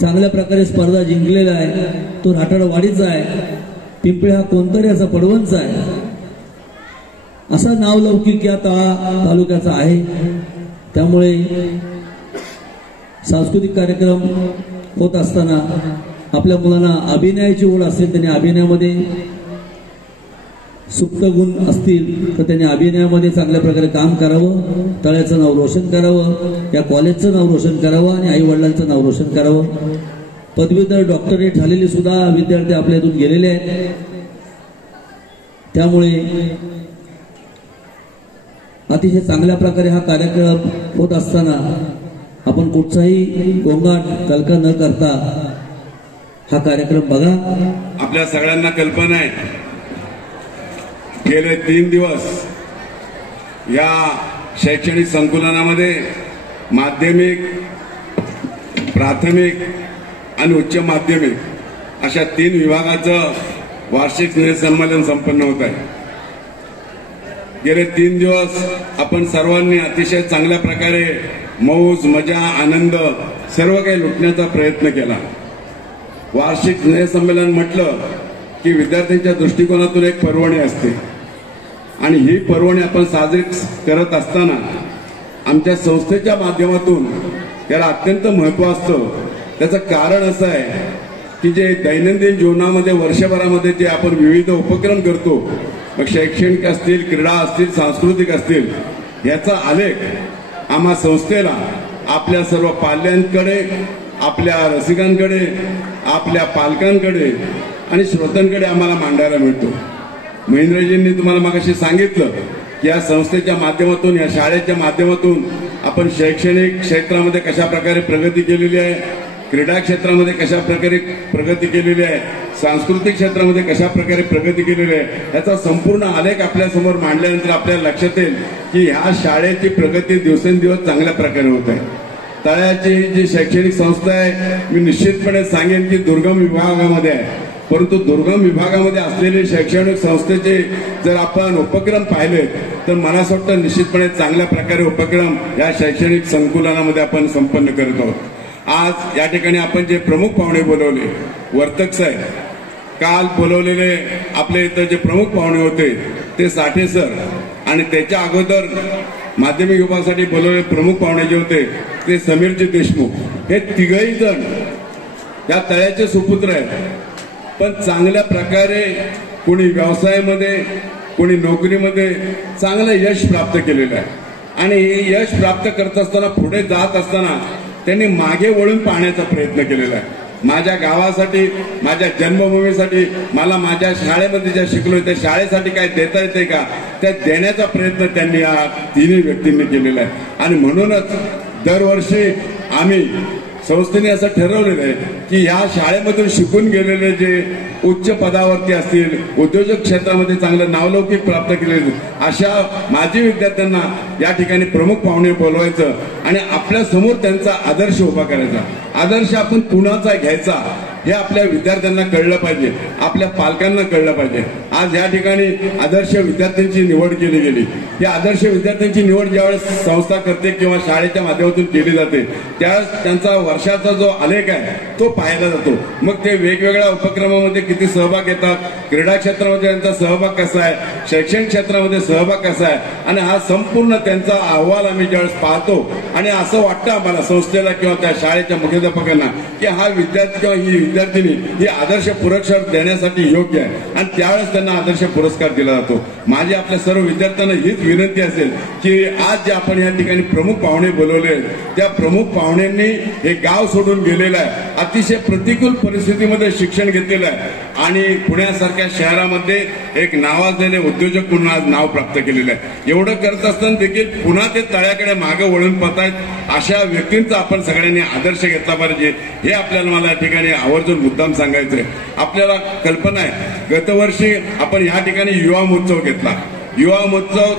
चांगल्या प्रकारे स्पर्धा जिंकलेला आहे. तो राठाडवाडीचा आहे. पिंपळे हा कोणतरी असा पडवणचा आहे. असा नावलौकिक या तालुक्याचा आहे. त्यामुळे सांस्कृतिक कार्यक्रम होत असताना आपल्या मुलांना अभिनयाची ओढ असेल, त्यांनी अभिनयामध्ये सुप्त गुण असतील तर त्यांनी अभिनयामध्ये चांगल्या प्रकारे काम करावं. तळ्याचं नाव रोशन करावं, या कॉलेजचं नाव रोशन करावं आणि आई वडिलांचं नाव रोशन करावं. पदवीधर डॉक्टरेट झालेले सुद्धा विद्यार्थी आपल्या इथून गेलेले आहेत. त्यामुळे अतिशय चांगल्या प्रकारे हा कार्यक्रम होत असताना आपण कुठचाही गोंगाट कलका न करता हा कार्यक्रम बघा. आपल्या सगळ्यांना कल्पना आहे, गेले 3 दिवस या शैक्षणिक संकुलनामध्ये माध्यमिक, प्राथमिक आणि उच्च माध्यमिक अशा 3 विभागाचं वार्षिक स्नेहसंमेलन संपन्न होत आहे. गेले 3 दिवस आपण सर्वांनी अतिशय चांगल्या प्रकारे मौज मजा आनंद सर्व काही लुटण्याचा प्रयत्न केला. वार्षिक स्नेहसंमेलन म्हटलं की विद्यार्थ्यांच्या दृष्टिकोनातून एक पर्वणी असते आणि ही पर्वणी आपण साजरी करत असताना आमच्या संस्थेच्या माध्यमातून त्याला अत्यंत महत्व असतं. त्याचं कारण असं आहे की जे दैनंदिन जीवनामध्ये वर्षभरामध्ये जे आपण विविध उपक्रम करतो, मग शैक्षणिक असतील, क्रीडा असतील, सांस्कृतिक असतील, याचा आलेख आम्हा संस्थेला आपल्या सर्व पाल्यांकडे, आपल्या रसिकांकडे, आपल्या पालकांकडे आणि श्रोत्यांकडे आम्हाला मांडायला मिळतो. महेंद्रजींनी तुम्हाला मगाशी सांगितलं की या संस्थेच्या माध्यमातून, या शाळेच्या माध्यमातून आपण शैक्षणिक क्षेत्रामध्ये कशा प्रकारे प्रगती केलेली आहे, क्रीडा क्षेत्रामध्ये कशा प्रकारे प्रगती केलेली आहे, सांस्कृतिक क्षेत्रामध्ये कशा प्रकारे प्रगती केलेली आहे, याचा संपूर्ण आलेख आपल्यासमोर मांडल्यानंतर आपल्याला लक्षात येईल की ह्या शाळेची प्रगती दिवसेंदिवस चांगल्या प्रकारे होत आहे. तळ्याची जी शैक्षणिक संस्था आहे, मी निश्चितपणे सांगेन की दुर्गम विभागामध्ये आहे, परंतु दुर्गम विभागामध्ये असलेले शैक्षणिक संस्थेचे जर आपण उपक्रम पाहिले तर मला असं वाटतं निश्चितपणे चांगल्या प्रकारे उपक्रम या शैक्षणिक संकुलनामध्ये आपण संपन्न करत आहोत. आज या ठिकाणी आपण जे प्रमुख पाहुणे बोलवले, वर्तक साहेब, काल बोलवलेले आपल्या इथं जे प्रमुख पाहुणे होते ते साठे सर, आणि त्याच्या अगोदर माध्यमिक विभागासाठी बोलवलेले प्रमुख पाहुणे जे होते ते समीरजी देशमुख, हे तिघही जण या तळ्याचे सुपुत्र आहेत. पण चांगल्या प्रकारे कोणी व्यवसायामध्ये, कोणी नोकरीमध्ये चांगलं यश प्राप्त केलेलं आहे आणि हे यश प्राप्त करत असताना, पुढे जात असताना त्यांनी मागे वळून पाहण्याचा प्रयत्न केलेला आहे. माझ्या गावासाठी, माझ्या जन्मभूमीसाठी, मला माझ्या शाळेमध्ये ज्या शिकलोय त्या शाळेसाठी काय देता येते का, त्या देण्याचा प्रयत्न त्यांनी या 3 व्यक्तींनी केलेला आहे. आणि म्हणूनच दरवर्षी आम्ही संस्थेने असं ठरवलेलं आहे की या शाळेमधून शिकून गेलेले जे उच्च पदावरती असतील, उद्योजक क्षेत्रामध्ये चांगलं नावलौकिक प्राप्त केलेले अशा माजी विद्यार्थ्यांना या ठिकाणी प्रमुख पाहुणे बोलवायचं आणि आपल्या समोर त्यांचा आदर्श उभा करायचा. आदर्श आपण कुणाचा घ्यायचा हे आपल्या विद्यार्थ्यांना कळलं पाहिजे, आपल्या पालकांना कळलं पाहिजे. आज या ठिकाणी आदर्श विद्यार्थ्यांची निवड केली गेली. या आदर्श विद्यार्थ्यांची निवड ज्यावेळेस संस्था करते किंवा शाळेच्या माध्यमातून केली जाते त्यावेळेस त्यांचा वर्षाचा जो आलेख आहे तो पाहायला जातो. मग ते वेगवेगळ्या उपक्रमामध्ये किती सहभाग घेतात, क्रीडा क्षेत्रामध्ये त्यांचा सहभाग कसा आहे, शैक्षणिक क्षेत्रामध्ये सहभाग कसा आहे, आणि हा संपूर्ण त्यांचा अहवाल आम्ही ज्यावेळेस पाहतो आणि असं वाटतं आम्हाला संस्थेला किंवा त्या शाळेच्या मुख्याध्यापकांना की हा विद्यार्थी किंवा ही विद्यार्थिनी ही आदर्श पुरस्कार देण्यासाठी योग्य आहे आणि त्यावेळेस त्यांना आदर्श पुरस्कार दिला जातो. माझी आपल्या सर्व विद्यार्थ्यांना हीच विनंती असेल की आज जे आपण या ठिकाणी प्रमुख पाहुणे बोलवले त्या प्रमुख पाहुण्यांनी हे गाव सोडून गेलेलं आहे, अतिशय प्रतिकूल परिस्थितीमध्ये शिक्षण घेतलेलं आहे आणि पुण्यासारख्या शहरामध्ये एक नावाजलेले उद्योजक म्हणून आज नाव प्राप्त केलेलं आहे. एवढं करत असताना देखील पुन्हा ते तळ्याकडे मागे वळून पाहतायत. अशा व्यक्तींचा आपण सगळ्यांनी आदर्श घेतला पाहिजे हे आपल्याला मला या ठिकाणी आवर्जून मुद्दाम सांगायचंय. आपल्याला कल्पना आहे, गतवर्षी आपण या ठिकाणी युवा महोत्सव घेतला युवा महोत्सव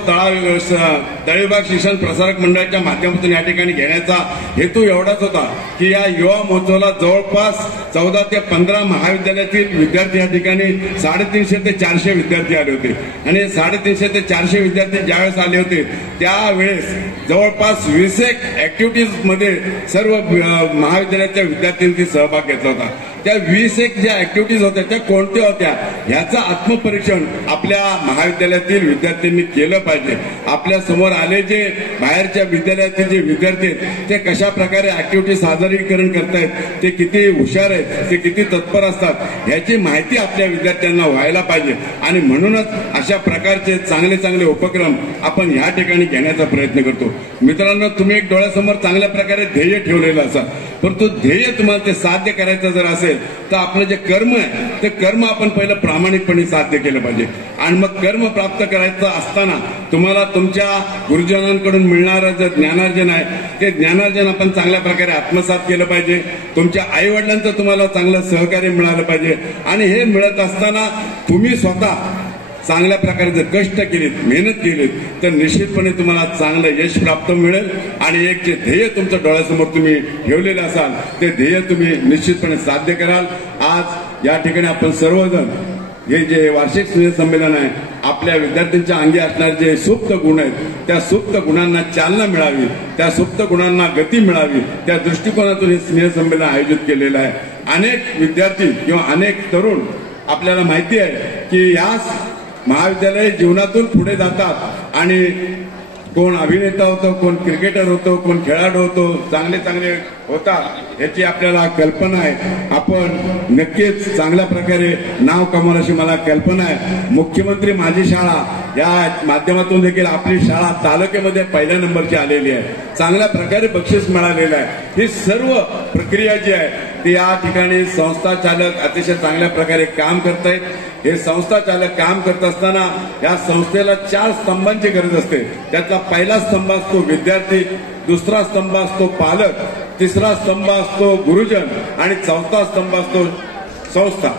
तळे विभाग शिक्षण प्रसारक मंडळाच्या माध्यमातून या ठिकाणी घेण्याचा हेतू एवढाच होता की या युवा महोत्सवाला जवळपास 14 ते 15 महाविद्यालयातील विद्यार्थी या ठिकाणी 350 ते 400 विद्यार्थी आले होते आणि 350 ते 400 विद्यार्थी ज्यावेळेस आले होते त्यावेळेस जवळपास 20 ऍक्टिव्हिटीज मध्ये सर्व महाविद्यालयाच्या विद्यार्थ्यांनी सहभाग घेतला होता. त्या 20 ज्या ऍक्टिव्हिटीज होत्या त्या कोणत्या होत्या ह्याचं आत्मपरीक्षण आपल्या महाविद्यालयातील विद्यार्थ्यांनी केलं पाहिजे. आपल्या समोर आले जे बाहेरच्या विद्यालयातील जे विद्यार्थी आहेत ते कशा प्रकारे ऍक्टिव्हिटी सादरीकरण करतायत, ते किती हुशार आहेत, ते किती तत्पर असतात ह्याची माहिती आपल्या विद्यार्थ्यांना व्हायला पाहिजे. आणि म्हणूनच अशा प्रकारचे चांगले चांगले उपक्रम आपण ह्या ठिकाणी घेण्याचा प्रयत्न करतो. मित्रांनो, तुम्ही एक डोळ्यासमोर चांगल्या प्रकारे ध्येय ठेवलेलं असा, परंतु ध्येय तुम्हाला ते साध्य करायचं जर असेल तर आपलं जे कर्म आहे ते कर्म आपण पहिलं प्रामाणिकपणे साध्य केलं पाहिजे. आणि मग कर्म प्राप्त करायचं असताना तुम्हाला तुमच्या गुरुजनांकडून मिळणारं जे ज्ञानार्जन आहे ते ज्ञानार्जन आपण चांगल्या प्रकारे आत्मसात केलं पाहिजे. तुमच्या आई वडिलांचं तुम्हाला चांगलं सहकार्य मिळालं पाहिजे. आणि हे मिळत असताना तुम्ही स्वतः चांगल्या प्रकारे जर कष्ट केलीत, मेहनत केलीत तर निश्चितपणे तुम्हाला चांगलं यश प्राप्त मिळेल. आणि एक जे ध्येय तुमच्या डोळ्यासमोर तुम्ही ठेवलेलं असाल ते ध्येय तुम्ही निश्चितपणे साध्य कराल. आज या ठिकाणी आपण सर्वजण हे जे वार्षिक स्नेहसंमेलन आहे आपल्या विद्यार्थ्यांच्या अंगी असणारे जे सुप्त गुण आहेत त्या सुप्त गुणांना चालना मिळावी, त्या सुप्त गुणांना गती मिळावी, त्या दृष्टिकोनातून हे स्नेहसंमेलन आयोजित केलेलं आहे. अनेक विद्यार्थी किंवा अनेक तरुण आपल्याला माहिती आहे की याच महाविद्यालय जीवनातून पुढे जातात आणि कोण अभिनेता होतो, कोण क्रिकेटर होतो, कोण खेळाडू होतो, चांगले चांगले होतात याची आपल्याला कल्पना आहे. आपण नक्कीच चांगल्या प्रकारे नाव कमावलं अशी मला कल्पना आहे. मुख्यमंत्री माझी शाळा या माध्यमातून देखील आपली शाळा तालुक्यामध्ये पहिल्या नंबरची आलेली आहे. चांगल्या प्रकारे बक्षीस मिळालेलं आहे. ही सर्व प्रक्रिया जी आहे ती या ठिकाणी संस्था चालक अतिशय चांगल्या प्रकारे काम करतायत. हे संस्था चालक काम करत असताना या संस्थेला 4 स्तंभांची गरज असते. त्यातला पहिला स्तंभ असतो विद्यार्थी, दुसरा स्तंभ असतो पालक, तिसरा स्तंभ असतो गुरुजन आणि चौथा स्तंभ असतो संस्था.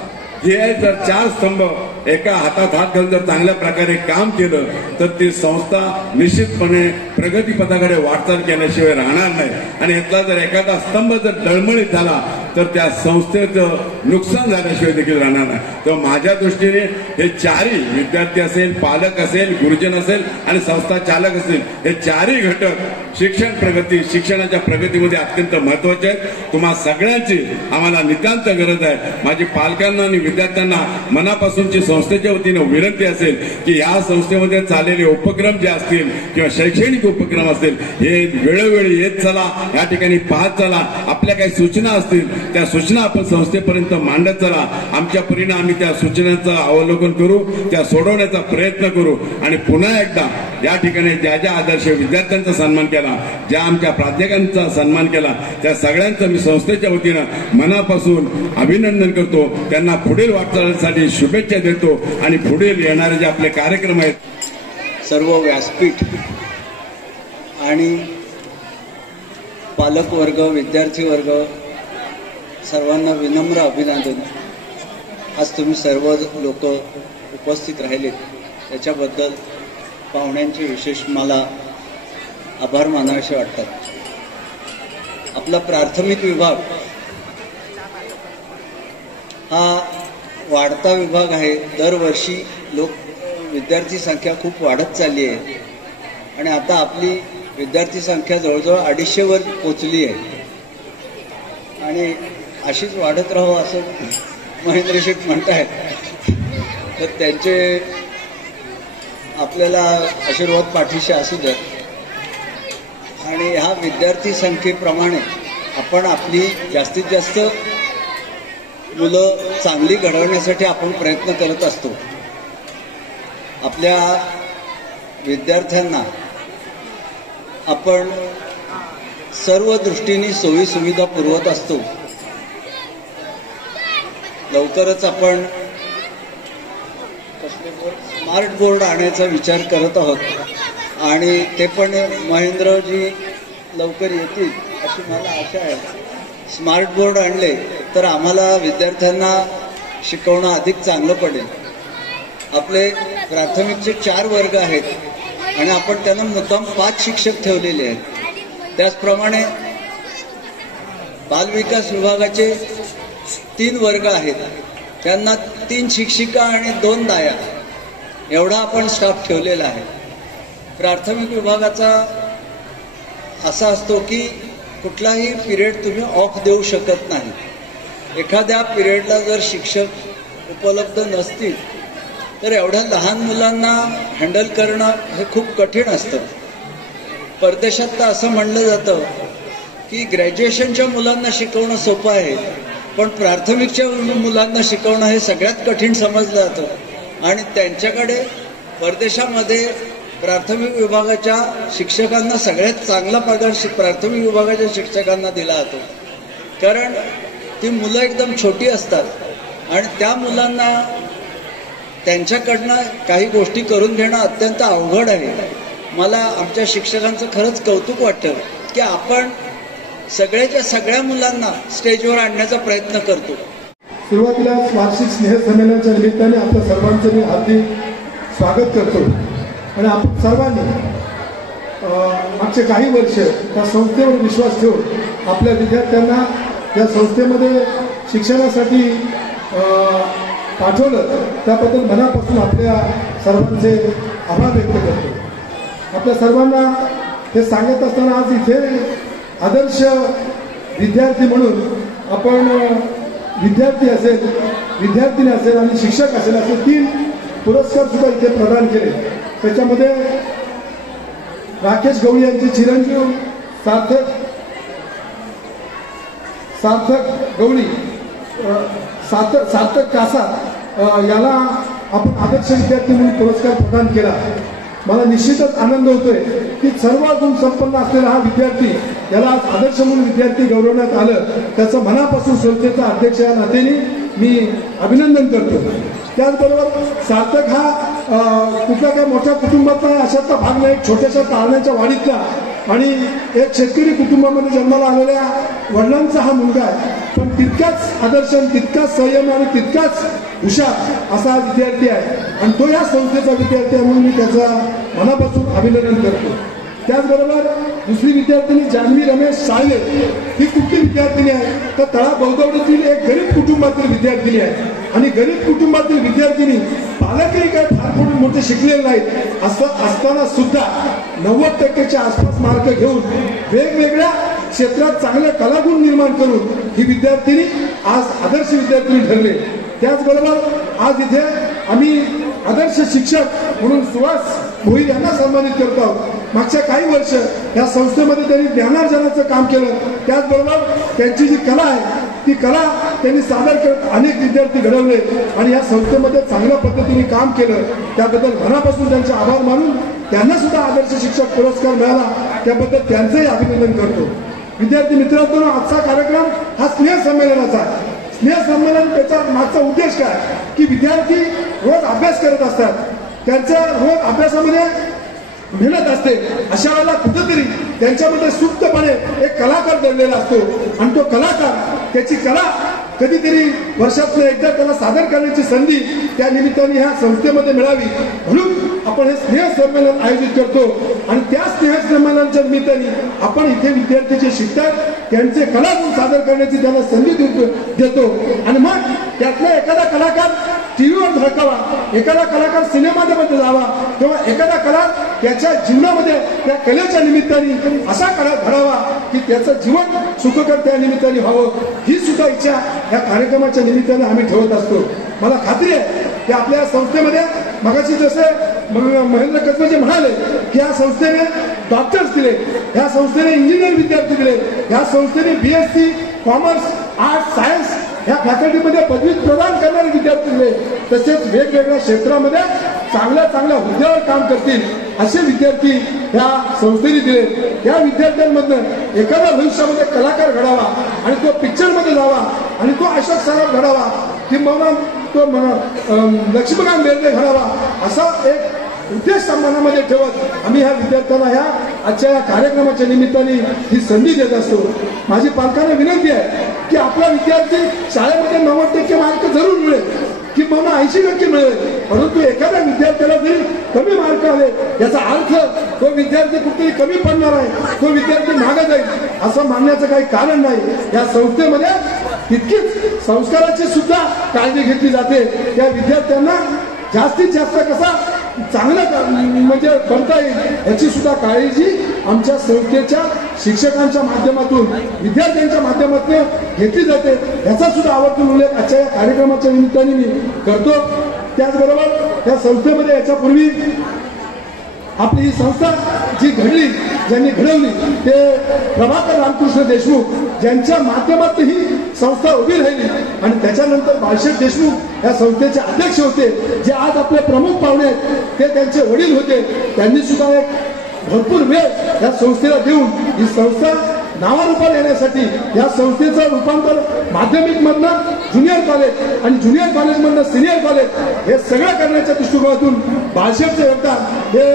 हे जर 4 स्तंभ एका हातात हात घालून जर चांगल्या प्रकारे काम केलं तर ती संस्था निश्चितपणे प्रगतीपथाकडे वाटचाल केल्याशिवाय राहणार नाही. आणि यातला जर एखादा स्तंभ जर डळमळीत झाला तर त्या संस्थेचं नुकसान झाल्याशिवाय देखील राहणार नाही. तेव्हा माझ्या दृष्टीने हे 4ही विद्यार्थी असेल, पालक असेल, गुरुजन असेल आणि संस्था चालक असेल हे 4ही घटक शिक्षण प्रगती, शिक्षणाच्या प्रगतीमध्ये अत्यंत महत्वाचे आहेत. तुम्हा सगळ्यांची आम्हाला नितांत गरज आहे. माझी पालकांना आणि विद्यार्थ्यांना मनापासूनची संस्थेच्या वतीने विनंती असेल की या संस्थेमध्ये चाललेले उपक्रम जे असतील किंवा शैक्षणिक उपक्रम असतील हे वेळोवेळी येत चला, या ठिकाणी पाहत चला. आपल्या काही सूचना असतील त्या सूचना आपण संस्थेपर्यंत मांडत चला. आमच्या परीने आम्ही त्या सूचनांचं अवलोकन करू, त्या सोडवण्याचा प्रयत्न करू. आणि पुन्हा एकदा या ठिकाणी ज्या ज्या आदर्श विद्यार्थ्यांचा सन्मान केला, ज्या आमच्या प्राध्यापकांचा सन्मान केला त्या सगळ्यांचं मी संस्थेच्या वतीनं मनापासून अभिनंदन करतो. त्यांना पुढील वाटचालीसाठी शुभेच्छा देतो. आणि पुढील येणारे जे आपले कार्यक्रम आहेत सर्व व्यासपीठ आणि पालक वर्ग, विद्यार्थी वर्ग सर्वांना विनम्र अभिनंदन. आज तुम्ही सर्व लोक उपस्थित राहिलेत त्याच्याबद्दल पाहुण्यांचे विशेष मला आभार मानावेसे वाटतात. आपला प्राथमिक विभाग हा वाढता विभाग आहे. दरवर्षी विद्यार्थी संख्या खूप वाढत चालली आहे आणि आता आपली विद्यार्थी संख्या जवळजवळ 250 वर पोचली आहे. आणि अशीच वाढत राहो असं महेंद्र शेठ म्हणतायत, तर त्यांचे आपल्याला आशीर्वाद पाठीशी असू द्या. आणि ह्या विद्यार्थी संख्येप्रमाणे आपण आपली जास्तीत जास्त मुलं चांगली घडवण्यासाठी आपण प्रयत्न करत असतो. आपल्या विद्यार्थ्यांना आपण सर्व दृष्टीने सोयी सुविधा पुरवत असतो. लवकरच आपण स्मार्ट बोर्ड आणायचा विचार करत आहोत आणि ते पण महेंद्रजी लवकर येतील अशी मला आशा आहे. स्मार्ट बोर्ड आणले तर आम्हाला विद्यार्थ्यांना शिकवणं अधिक चांगलं पडेल. आपले प्राथमिकचे 4 वर्ग आहेत आणि आपण त्यांना मुद्दाम 5 शिक्षक ठेवलेले आहेत. त्याचप्रमाणे बालविकास विभागाचे 3 वर्ग आहेत, त्यांना 3 शिक्षिका आणि 2 दाया एवढा आपण स्टाफ ठेवलेला आहे. प्राथमिक विभागाचा असा असतो की कुठलाही पिरियड तुम्ही ऑफ देऊ शकत नाही. एखाद्या पिरियडला जर शिक्षक उपलब्ध नसतील तर एवढ्या लहान मुलांना हँडल करणं हे खूप कठीण असतं. परदेशात तर असं म्हणलं जातं की ग्रॅज्युएशनच्या मुलांना शिकवणं सोपं आहे, पण प्राथमिकच्या मुलांना शिकवणं हे सगळ्यात कठीण समजलं जातं. आणि त्यांच्याकडे परदेशामध्ये प्राथमिक विभागाच्या शिक्षकांना सगळ्यात चांगला पगार प्राथमिक विभागाच्या शिक्षकांना दिला जातो, कारण ती मुलं एकदम छोटी असतात आणि त्या मुलांना त्यांच्याकडनं काही गोष्टी करून घेणं अत्यंत अवघड आहे. मला आमच्या शिक्षकांचं खरंच कौतुक वाटतं की आपण सगळ्याच्या सगळ्या मुलांना स्टेजवर आणण्याचा प्रयत्न करतो. सुरुवातीला वार्षिक स्नेहसंमेलनाच्या निमित्ताने आपल्या सर्वांचं मी हार्दिक स्वागत करतो. आणि आपण सर्वांनी मागचे काही वर्ष त्या संस्थेवर विश्वास ठेवून आपल्या विद्यार्थ्यांना या संस्थेमध्ये शिक्षणासाठी पाठवलं, त्याबद्दल मनापासून आपल्या सर्वांचे आभार व्यक्त करतो. आपल्या सर्वांना हे सांगत असताना आज इथे आदर्श विद्यार्थी म्हणून आपण विद्यार्थी असेल, विद्यार्थिनी असेल आणि शिक्षक असेल असे 3 पुरस्कार सुद्धा इथे प्रदान केले. त्याच्यामध्ये राकेश गवळी यांचे चिरंजीव सार्थक गवळी, सार्थक कासा याला आपण आदर्श विद्यार्थी म्हणून पुरस्कार प्रदान केला. मला निश्चितच आनंद होतोय की सर्व गुण संपन्न असलेला हा विद्यार्थी याला आदर्श म्हणून विद्यार्थी गौरवण्यात आलं. त्याचं मनापासून संस्थेचा अध्यक्ष या नात्याने मी अभिनंदन करतो. त्याचबरोबर सार्थक हा कुठल्या काही मोठ्या कुटुंबातला अशातला भाग नाही, छोट्याशा तारण्याच्या वाडीतला आणि एक शेतकरी कुटुंबामध्ये जन्माला आलेल्या वडिलांचा हा मुलगा आहे, पण तितकाच आदर्श, तितकाच संयम आणि तितकाच हुशार असा हा विद्यार्थी आहे आणि तो या संस्थेचा विद्यार्थी आहे म्हणून मी त्याचा मनापासून अभिनंदन करतो. त्याचबरोबर दुसरी विद्यार्थिनी जान्हवी रमेश साळवे ही कुठली विद्यार्थिनी आहे तर तळा बौद्धवडीतील एक गरीब कुटुंबातील विद्यार्थिनी आहे आणि गरीब कुटुंबातील विद्यार्थिनी पालकही काही फार मोठे शिकलेले नाहीत असं असताना सुद्धा 90% आसपास मार्क घेऊन वेगवेगळ्या क्षेत्रात चांगले कलागुण निर्माण करून ही विद्यार्थिनी आज आदर्श विद्यार्थिनी ठरले. त्याचबरोबर आज इथे आम्ही आदर्श शिक्षक म्हणून सुहास भोईर यांना सन्मानित करतो आहोत. मागच्या काही वर्ष या संस्थेमध्ये त्यांनी ज्ञानार्जनाचं काम केलं. त्याचबरोबर त्यांची जी कला आहे ती कला त्यांनी सादर करत अनेक विद्यार्थी घडवले आणि या संस्थेमध्ये चांगल्या पद्धतीने काम केलं. त्याबद्दल मनापासून त्यांचे आभार मानून त्यांना सुद्धा आदर्श शिक्षक पुरस्कार मिळाला, त्याबद्दल त्यांचंही अभिनंदन करतो. विद्यार्थी मित्रांनो, आजचा कार्यक्रम हा स्नेह संमेलनाचा आहे. स्नेह संमेलन त्याचा मागचा उद्देश काय की विद्यार्थी रोज अभ्यास करत असतात, त्यांच्या रोज अभ्यासामध्ये मेहनत असते, अशा वेळेला कुठेतरी त्यांच्यामध्ये सुप्तपणे एक कलाकार दडलेला असतो आणि तो कलाकार त्याची कला कधीतरी वर्षातून एकदा त्याला सादर करण्याची संधी त्या निमित्ताने ह्या संस्थेमध्ये मिळावी म्हणून आपण हे स्नेह संमेलन आयोजित करतो आणि त्या स्नेह संमेलनाच्या निमित्ताने आपण इथे विद्यार्थी जे शिकतात त्यांचे कलागुण सादर करण्याची त्यांना संधी देतो आणि मग त्यातला एखादा कलाकार टीव्हीवर झळकावा, एखादा कलाकार सिनेमामध्ये जावा किंवा एखादा कला त्याच्या जीवनामध्ये त्या कलेच्या निमित्ताने असा कला घडावा की त्याचं जीवन सुखकर त्या निमित्ताने व्हावं, ही सुद्धा इच्छा या कार्यक्रमाच्या निमित्ताने आम्ही ठेवत असतो. मला खात्री आहे की आपल्या या संस्थेमध्ये मगाशी जसे महेंद्र कसबे म्हणाले की या संस्थेने डॉक्टर्स दिले, या संस्थेने इंजिनियर विद्यार्थी दिले, या संस्थेने BSc कॉमर्स आर्ट्स सायन्स ह्या फॅकल्टीमध्ये पदवी प्रदान करणारे विद्यार्थी दिले, तसेच वेगवेगळ्या क्षेत्रामध्ये चांगल्या हुद्द्यावर काम करतील असे विद्यार्थी ह्या संस्थेने दिले. या विद्यार्थ्यांमधनं एखादा भविष्यामध्ये कलाकार घडावा आणि तो पिक्चरमध्ये जावा आणि तो अशोक सराफ घडावा किंवा तो लक्ष्मीकांत बेर्डे घडावा असा एक उद्देश मनामध्ये ठेवत आम्ही ह्या विद्यार्थ्यांना ह्या आजच्या या कार्यक्रमाच्या निमित्ताने ही संधी देत असतो. माझी पालकांना विनंती आहे की आपला विद्यार्थी शाळेमध्ये 90% मार्क जरूर मिळेल किंवा 80% मिळेल, परंतु एखाद्या विद्यार्थ्याला जरी कमी मार्क आले याचा अर्थ तो विद्यार्थी कुठेतरी कमी पडणार आहे, तो विद्यार्थी मागे जाईल असं मानण्याचं काही कारण नाही. या संस्थेमध्ये तितकीच संस्काराची सुद्धा काळजी घेतली जाते. त्या विद्यार्थ्यांना जास्तीत जास्त कसा चांगलं म्हणजे बनता येईल याची सुद्धा काळजी आमच्या संस्थेच्या शिक्षकांच्या माध्यमातून, विद्यार्थ्यांच्या माध्यमातून घेतली जाते. याचा सुद्धा आवर्जून उल्लेख आजच्या या कार्यक्रमाच्या निमित्ताने मी करतो. त्याचबरोबर या संस्थेमध्ये याच्यापूर्वी आपली ही संस्था जी घडली, ज्यांनी घडवली ते प्रभाकर रामकृष्ण देशमुख, ज्यांच्या माध्यमातून ही संस्था उभी राहिली. आणि त्याच्यानंतर बाळशेठ देशमुख या संस्थेचे अध्यक्ष होते, जे आज आपले प्रमुख पाहुणे आहेत ते त्यांचे वडील होते. त्यांनी सुद्धा एक भरपूर वेळ या संस्थेला देऊन ही संस्था नावारूपाला येण्यासाठी या संस्थेचं रूपांतर माध्यमिक मधनं ज्युनियर कॉलेज आणि ज्युनियर कॉलेज मधनं सिनियर कॉलेज हे सगळं करण्याच्या दृष्टिकोनातून बाळशेठचं योगदान हे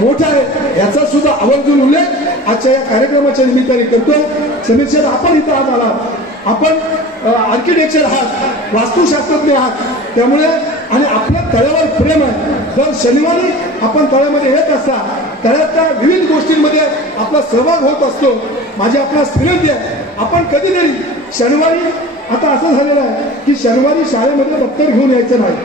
मोठं आहे. याचा सुद्धा आवर्जून उल्लेख आजच्या या कार्यक्रमाच्या निमित्ताने करतोय. समीर शेठ, आपण इथं आज आलात, आपण आर्किटेक्चर आहात, वास्तुशास्त्रज्ञ आहात, त्यामुळे आणि आपल्या तळ्यावर प्रेम आहे. दर शनिवारी आपण तळ्यामध्ये येत असता, तळ्यातल्या विविध गोष्टींमध्ये आपला सहभाग होत असतो. माझी आपल्यास विनंती आहे, आपण कधीतरी शनिवारी, आता असं झालेलं आहे की शनिवारी शाळेमध्ये दप्तर घेऊन यायचं नाही.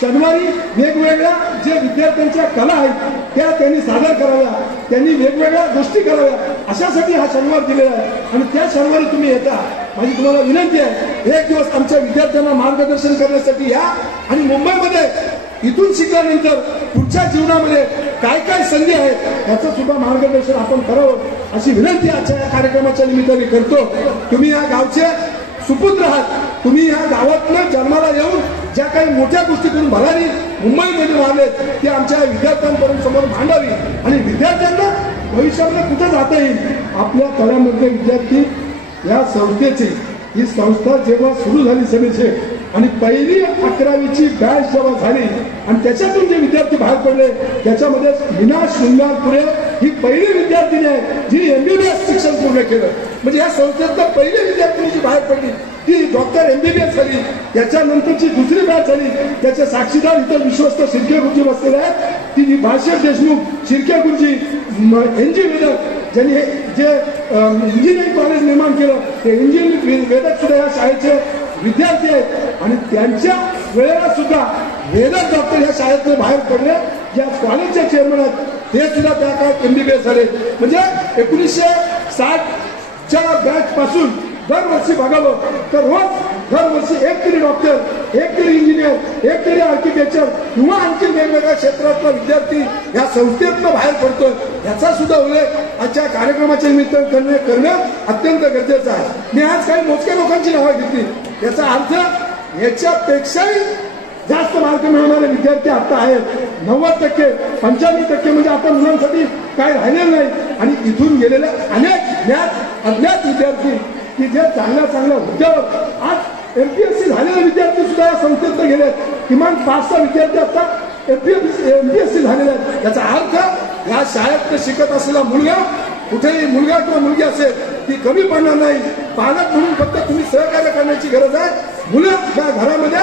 शनिवारी वेगवेगळ्या जे विद्यार्थ्यांच्या कला आहेत त्या त्यांनी सादर कराव्या, त्यांनी वेगवेगळ्या गोष्टी कराव्या, अशासाठी हा शनिवार दिलेला आहे. आणि त्या शनिवारी तुम्ही येता. माझी तुम्हाला विनंती आहे, एक दिवस आमच्या विद्यार्थ्यांना मार्गदर्शन करण्यासाठी या. आणि मुंबईमध्ये इथून शिकल्यानंतर पुढच्या जीवनामध्ये काय काय संधी आहेत याचं सुद्धा मार्गदर्शन आपण करावं अशी विनंती आजच्या या कार्यक्रमाच्या निमित्ताने करतो. तुम्ही या गावचे सुपुत्र आहात, तुम्ही या गावातनं जन्माला येऊन ज्या काही मोठ्या गोष्टी करून भरारी मुंबईमध्ये वाढलेत ते आमच्या विद्यार्थ्यांपर्यंत समोर मांडावी. आणि विद्यार्थ्यांना भविष्यामध्ये कुठे जाता येईल, आपल्या तळ्यामधले विद्यार्थी या संस्थेची, ही संस्था जेव्हा सुरू झाली समीचे, आणि पहिली 11वीची बॅच जेव्हा झाली आणि त्याच्यातून जे विद्यार्थी बाहेर पडले त्याच्यामध्ये मीना शृंगारपुरे ही पहिली विद्यार्थिनी आहे जी MBBS शिक्षण पूर्ण केलं. म्हणजे या संस्थेतल्या पहिली विद्यार्थिनी जी बाहेर पडली ती डॉक्टर MBBS झाली. याच्यानंतरची दुसरी बॅच झाली, त्याचे साक्षीदार इतर विश्वस्त शिर्के गुरुजी बसलेले आहेत. ती बाळशेठ देशमुख, शिर्के गुरुजी, NG वेदक, ज्यांनी जे इंजिनिअरिंग कॉलेज निर्माण केलं ते इंजिनिअरिंग वेदक सुद्धा या शाळेचे विद्यार्थी आहेत. आणि त्यांच्या वेळेला सुद्धा वेदक डॉक्टर या शाळेतले बाहेर पडले, ज्या कॉलेजचे चेअरमन आहेत ते सुद्धा त्या काळात MBBS झाले. म्हणजे 1960च्या बॅच पासून दरवर्षी बघावं तर रोज दरवर्षी एक तरी डॉक्टर, एक तरी इंजिनियर, एक तरी आर्किटेक्चर किंवा आणखी वेगवेगळ्या क्षेत्रातला विद्यार्थी या संस्थेतनं बाहेर पडतोय. याचा सुद्धा उल्लेख आजच्या कार्यक्रमाच्या निमित्ताने करणं अत्यंत गरजेचं आहे. मी आज काही मोजक्या लोकांची नावं घेतली, याचा अर्थ याच्यापेक्षाही जास्त मार्क मिळवणारे विद्यार्थी आता आहेत. 90%, 95% म्हणजे आता मुलांसाठी काय राहिलेलं नाही. आणि इथून गेलेले अनेक अज्ञात विद्यार्थी की जे चांगल्या हुद्द्यावर आज MPSC झालेले विद्यार्थी सुद्धा या संस्थेत गेले. किमान 5-6 विद्यार्थी आता MPSC झालेले आहेत. याचा अर्थ या शाळेत शिकत असलेला मुलगा, कुठेही मुलगा किंवा मुलगी असेल ती कमी पडणार नाही. पालक म्हणून फक्त तुम्ही सहकार्य करण्याची गरज आहे. मुलं या घरामध्ये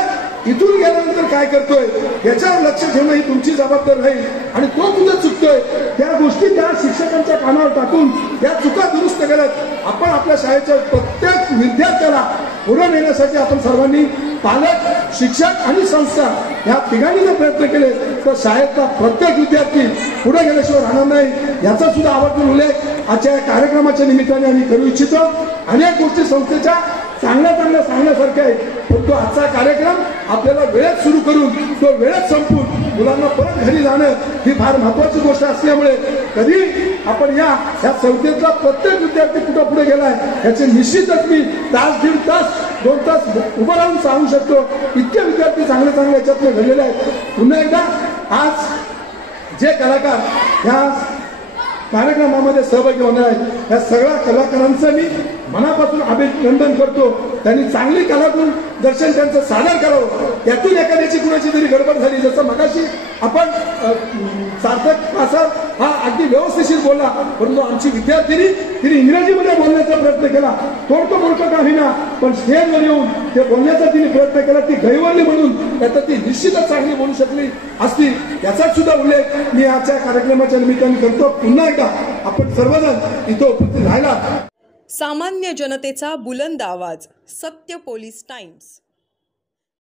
इथून गेल्यानंतर काय करतोय याच्यावर लक्ष ठेवणं ही तुमची जबाबदारी राहील. आणि तो कुठं चुकतोय त्या गोष्टी त्या शिक्षकांच्या कानावर टाकून या चुका दुरुस्त करत आपण आपल्या शाळेच्या प्रत्येक विद्यार्थ्याला पुढे नेण्यासाठी आपण सर्वांनी पालक, शिक्षक आणि संस्था या तिघांनी जर प्रयत्न केले तर शाळेतला प्रत्येक विद्यार्थी पुढे गेल्याशिवाय राहणार नाही. याचा सुद्धा आवर्जून उल्लेख आजच्या या कार्यक्रमाच्या निमित्ताने आम्ही करू इच्छितो. अनेक गोष्टी संस्थेच्या चांगल्या सांगण्यासारख्या आहे, पण तो आजचा कार्यक्रम आपल्याला वेळेत सुरू करून तो वेळेत संपून मुलांना परत घरी जाणं ही फार महत्वाची गोष्ट असल्यामुळे कधी आपण या संस्थेतला प्रत्येक विद्यार्थी कुठं पुढे गेलाय याचे निश्चितच मी तास, दीड तास, 2 तास उभं राहून सांगू शकतो. इतके विद्यार्थी चांगले याच्यातले घडलेले आहेत. पुन्हा एकदा आज जे कलाकार ह्या कार्यक्रमामध्ये सहभागी होणार आहेत या सगळ्या कलाकारांचं मी मनापासून अभिनंदन करतो. त्यांनी चांगली कलागुण दर्शन त्यांचं सादर करावं. त्यातून एखाद्याची कुणाची तरी गडबड झाली, जसं मगाशी आपण सार्थक पासर हा अगदी व्यवस्थिशीर बोलला, परंतु आमची विद्यार्थिनी तिने इंग्रजीमध्ये बोलण्याचा प्रयत्न केला. थोडं मोठं काही ना, पण स्टेजवर येऊन ते बोलण्याचा तिने प्रयत्न केला. ती गैरवरली म्हणून आता ती निश्चितच चांगली बोलू शकली असती, याचा सुद्धा उल्लेख मी आजच्या कार्यक्रमाच्या निमित्ताने करतो. पुन्हा एकदा आपण सर्वजण इथं उपस्थित राहिला. सामान्य जनतेचा बुलंद आवाज, सत्य पोलीस टाइम्स.